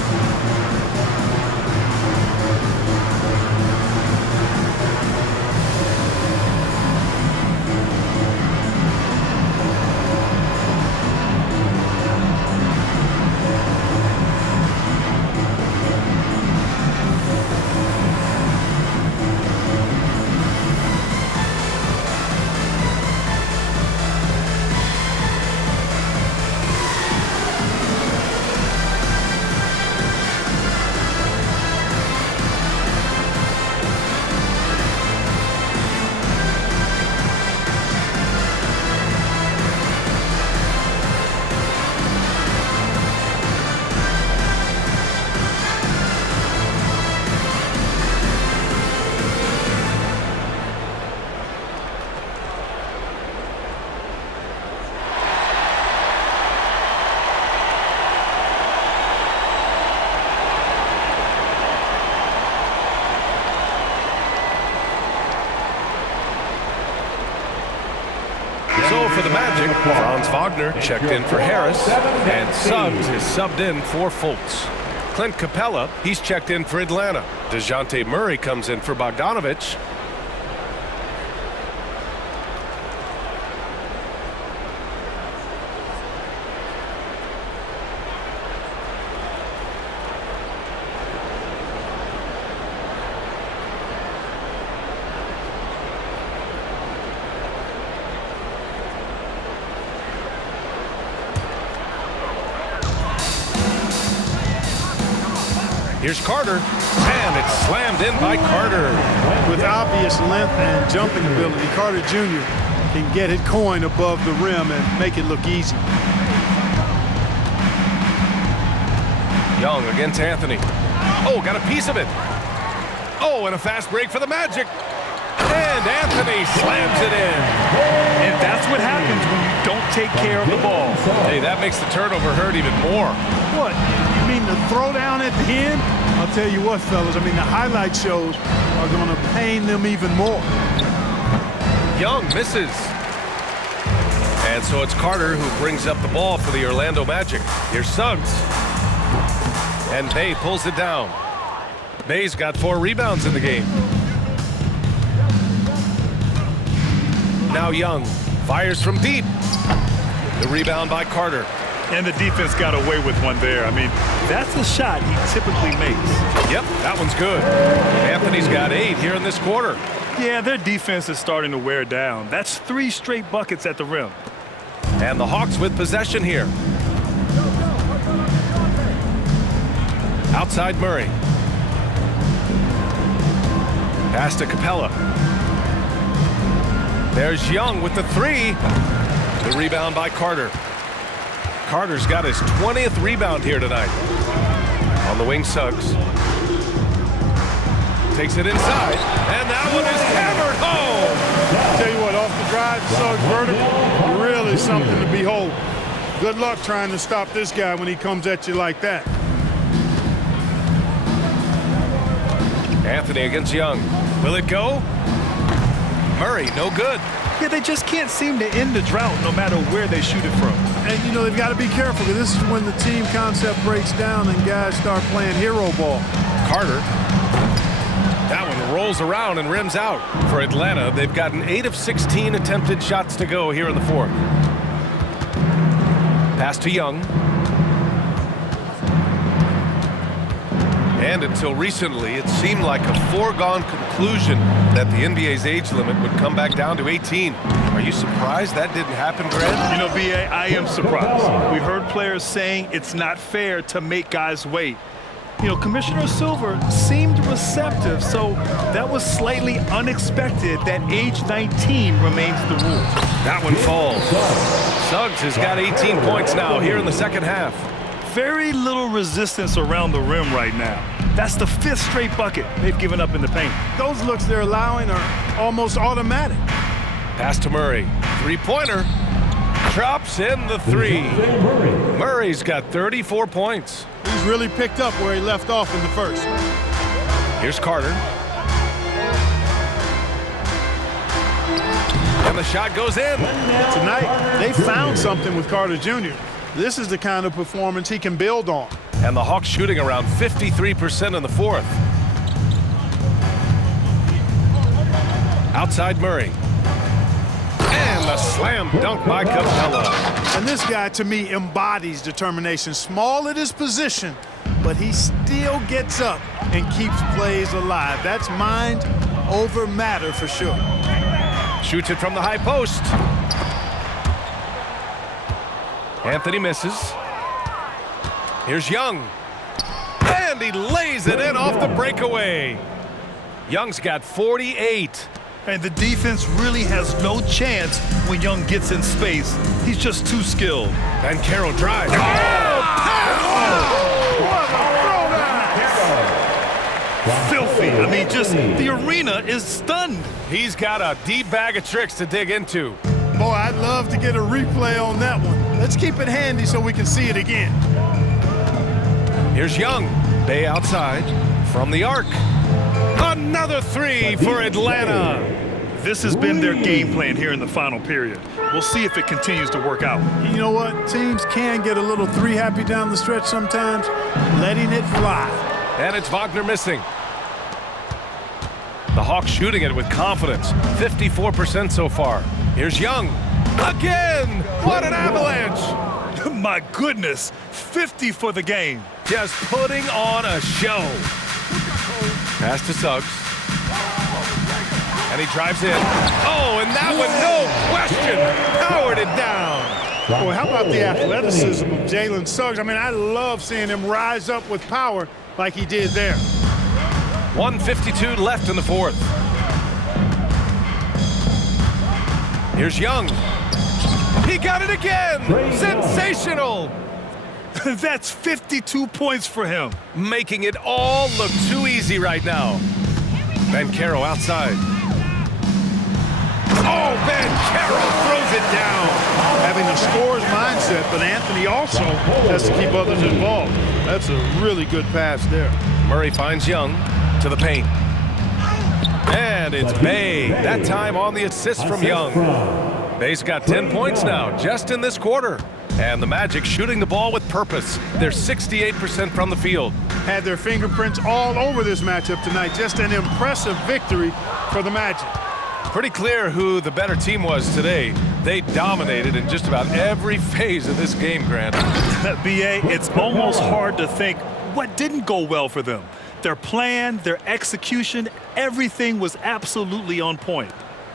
So for the Magic, Franz Wagner checked in for Harris, and Suggs is subbed in for Fultz. Clint Capella, he's checked in for Atlanta. DeJounte Murray comes in for Bogdanovich. Here's Carter, and it's slammed in by Carter. With obvious length and jumping ability, Carter Jr. can get it coin above the rim and make it look easy. Young against Anthony. Oh, got a piece of it. Oh, and a fast break for the Magic. And Anthony slams it in. And that's what happens when you don't take care of the ball. Hey, that makes the turnover hurt even more. What? You mean the throwdown at the end? I'll tell you what, fellas. I mean, the highlight shows are going to pain them even more. Young misses. And so it's Carter who brings up the ball for the Orlando Magic. Here's Suggs. And Bay pulls it down. Bay's got 4 rebounds in the game. Now Young fires from deep. The rebound by Carter. And the defense got away with one there. I mean, that's a shot he typically makes. Yep, that one's good. Anthony's got 8 here in this quarter. Yeah, their defense is starting to wear down. That's 3 straight buckets at the rim. And the Hawks with possession here. Outside Murray. Pass to Capella. There's Young with the 3. The rebound by Carter. Carter's got his 20th rebound here tonight. On the wing, Suggs. Takes it inside, and that one is hammered home. I'll tell you what, off the Suggs vertical, really something to behold. Good luck trying to stop this guy when he comes at you like that. Anthony against Young. Will it go? Murray, no good. Yeah, they just can't seem to end the drought no matter where they shoot it from. And, you know, they've got to be careful because this is when the team concept breaks down and guys start playing hero ball. Carter. That one rolls around and rims out. For Atlanta, they've gotten 8 of 16 attempted shots to go here in the fourth. Pass to Young. And until recently, it seemed like a foregone conclusion that the NBA's age limit would come back down to 18. Are you surprised that didn't happen, Grant? You know, B.A., I am surprised. We heard players saying it's not fair to make guys wait. You know, Commissioner Silver seemed receptive, so that was slightly unexpected that age 19 remains the rule. That one falls. Suggs has got 18 points now here in the second half. Very little resistance around the rim right now. That's the 5th straight bucket they've given up in the paint. Those looks they're allowing are almost automatic. Pass to Murray. Three-pointer. Drops in the 3. Murray's got 34 points. He's really picked up where he left off in the first. Here's Carter. And the shot goes in. Tonight, they found something with Carter Jr. This is the kind of performance he can build on. And the Hawks shooting around 53% in the fourth. Outside Murray. And the slam dunk by Capella. And this guy, to me, embodies determination. Small at his position, but he still gets up and keeps plays alive. That's mind over matter for sure. Shoots it from the high post. Anthony misses. Here's Young. And he lays it in off the breakaway. Young's got 48. And the defense really has no chance when Young gets in space. He's just too skilled. And Carroll drives. Filthy. I mean, just the arena is stunned. He's got a deep bag of tricks to dig into. Boy, I'd love to get a replay on that one. Let's keep it handy so we can see it again. Here's Young. Bay outside from the arc. Another 3 for Atlanta. This has been their game plan here in the final period. We'll see if it continues to work out. You know what? Teams can get a little 3 happy down the stretch sometimes, letting it fly. And it's Wagner missing. The Hawks shooting it with confidence. 54% so far. Here's Young. Again! What an avalanche! My goodness, 50 for the game. Just putting on a show. Pass to Suggs. And he drives in. Oh, and that one, no question, powered it down. Boy, how about the athleticism of Jalen Suggs? I mean, I love seeing him rise up with power like he did there. 1:52 left in the fourth. Here's Young. He got it again! Sensational! That's 52 points for him. Making it all look too easy right now. Banchero outside. Oh, Banchero throws it down. Having a scorer's mindset, but Anthony also has to keep others involved. That's a really good pass there. Murray finds Young to the paint. And it's Bay. That time on the assist from Young. Bay's got 10 points now, just in this quarter. And the Magic shooting the ball with purpose. They're 68% from the field. Had their fingerprints all over this matchup tonight. Just an impressive victory for the Magic. Pretty clear who the better team was today. They dominated in just about every phase of this game, Grant. B.A., it's almost hard to think what didn't go well for them. Their plan, their execution, everything was absolutely on point.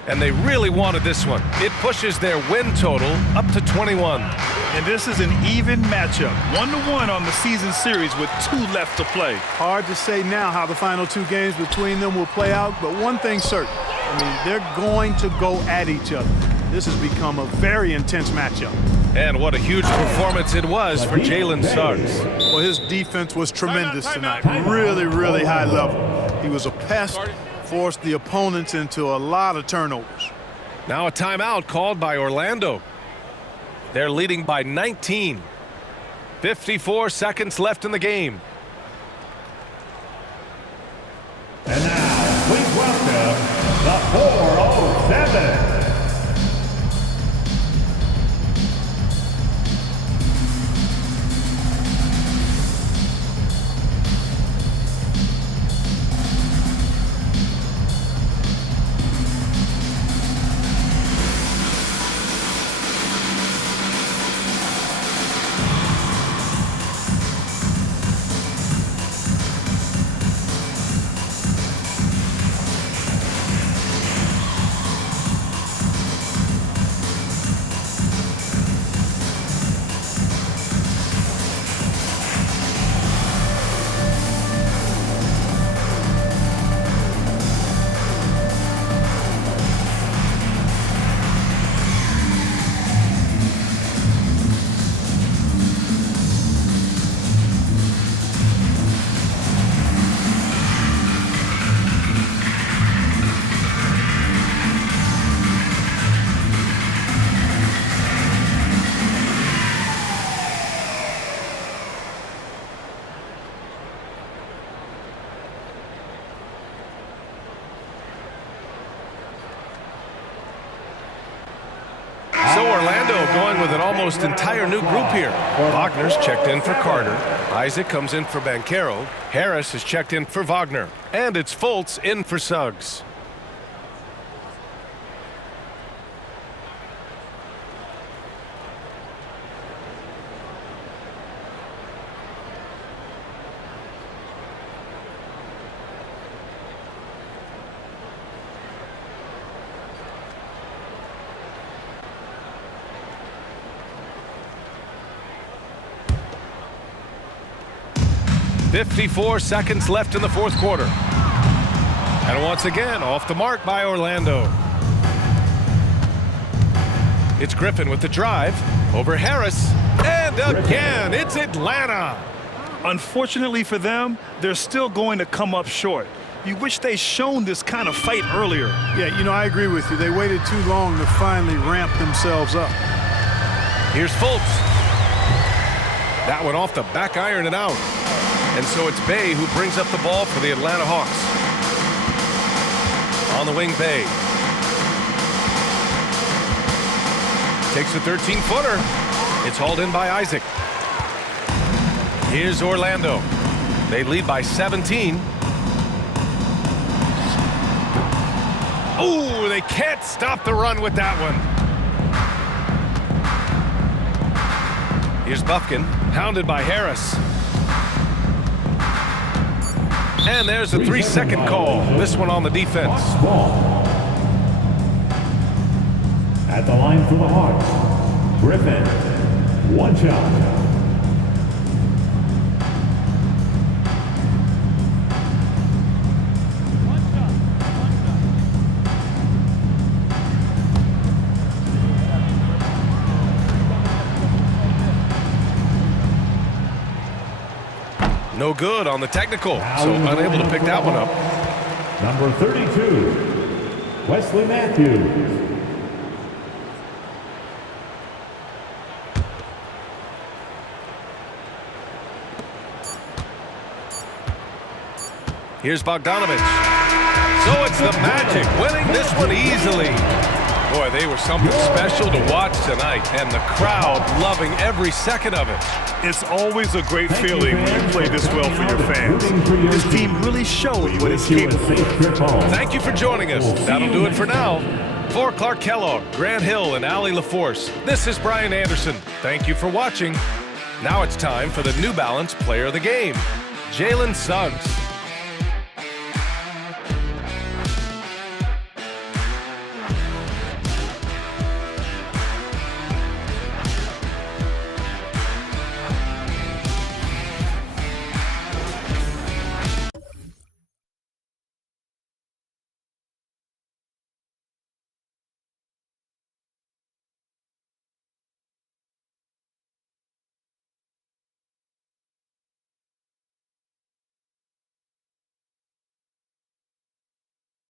And they really wanted this one. It pushes their win total up to 21. And this is an even matchup. 1-1 on the season series with 2 left to play. Hard to say now how the final 2 games between them will play out, but one thing's certain. I mean, they're going to go at each other. This has become a very intense matchup. And what a huge performance it was for Jalen Suggs. Well, his defense was tremendous tonight. Really, really high level. He was a pest, forced the opponents into a lot of turnovers. Now a timeout called by Orlando. They're leading by 19. 54 seconds left in the game. And now, please welcome the 407. So Orlando going with an almost entire new group here. Wagner's checked in for Carter. Isaac comes in for Banchero. Harris is checked in for Wagner. And it's Fultz in for Suggs. .54 seconds left in the fourth quarter. And once again, off the mark by Orlando. It's Griffin with the drive over Harris. And again, it's Atlanta. Unfortunately for them, they're still going to come up short. You wish they'd shown this kind of fight earlier. Yeah, you know, I agree with you. They waited too long to finally ramp themselves up. Here's Fultz. That one off the back iron and out. And so it's Bay who brings up the ball for the Atlanta Hawks. On the wing, Bay. Takes a 13-footer. It's hauled in by Isaac. Here's Orlando. They lead by 17. Oh, they can't stop the run with that one. Here's Buffkin, hounded by Harris. And there's a 3-second call. This one on the defense. At the line for the Hawks, Griffin, 1 shot. No good on the technical, so unable to pick that one up. Number 32, Wesley Matthews. Here's Bogdanovich. So it's the Magic winning this one easily. Boy, they were something special to watch tonight, and the crowd loving every second of it. It's always a great feeling when you play this well for your fans. This team really showed what it's capable of. Thank you for joining us. That'll do it for now. For Clark Kellogg, Grant Hill, and Allie LaForce, this is Brian Anderson. Thank you for watching. Now it's time for the New Balance Player of the Game, Jalen Suggs.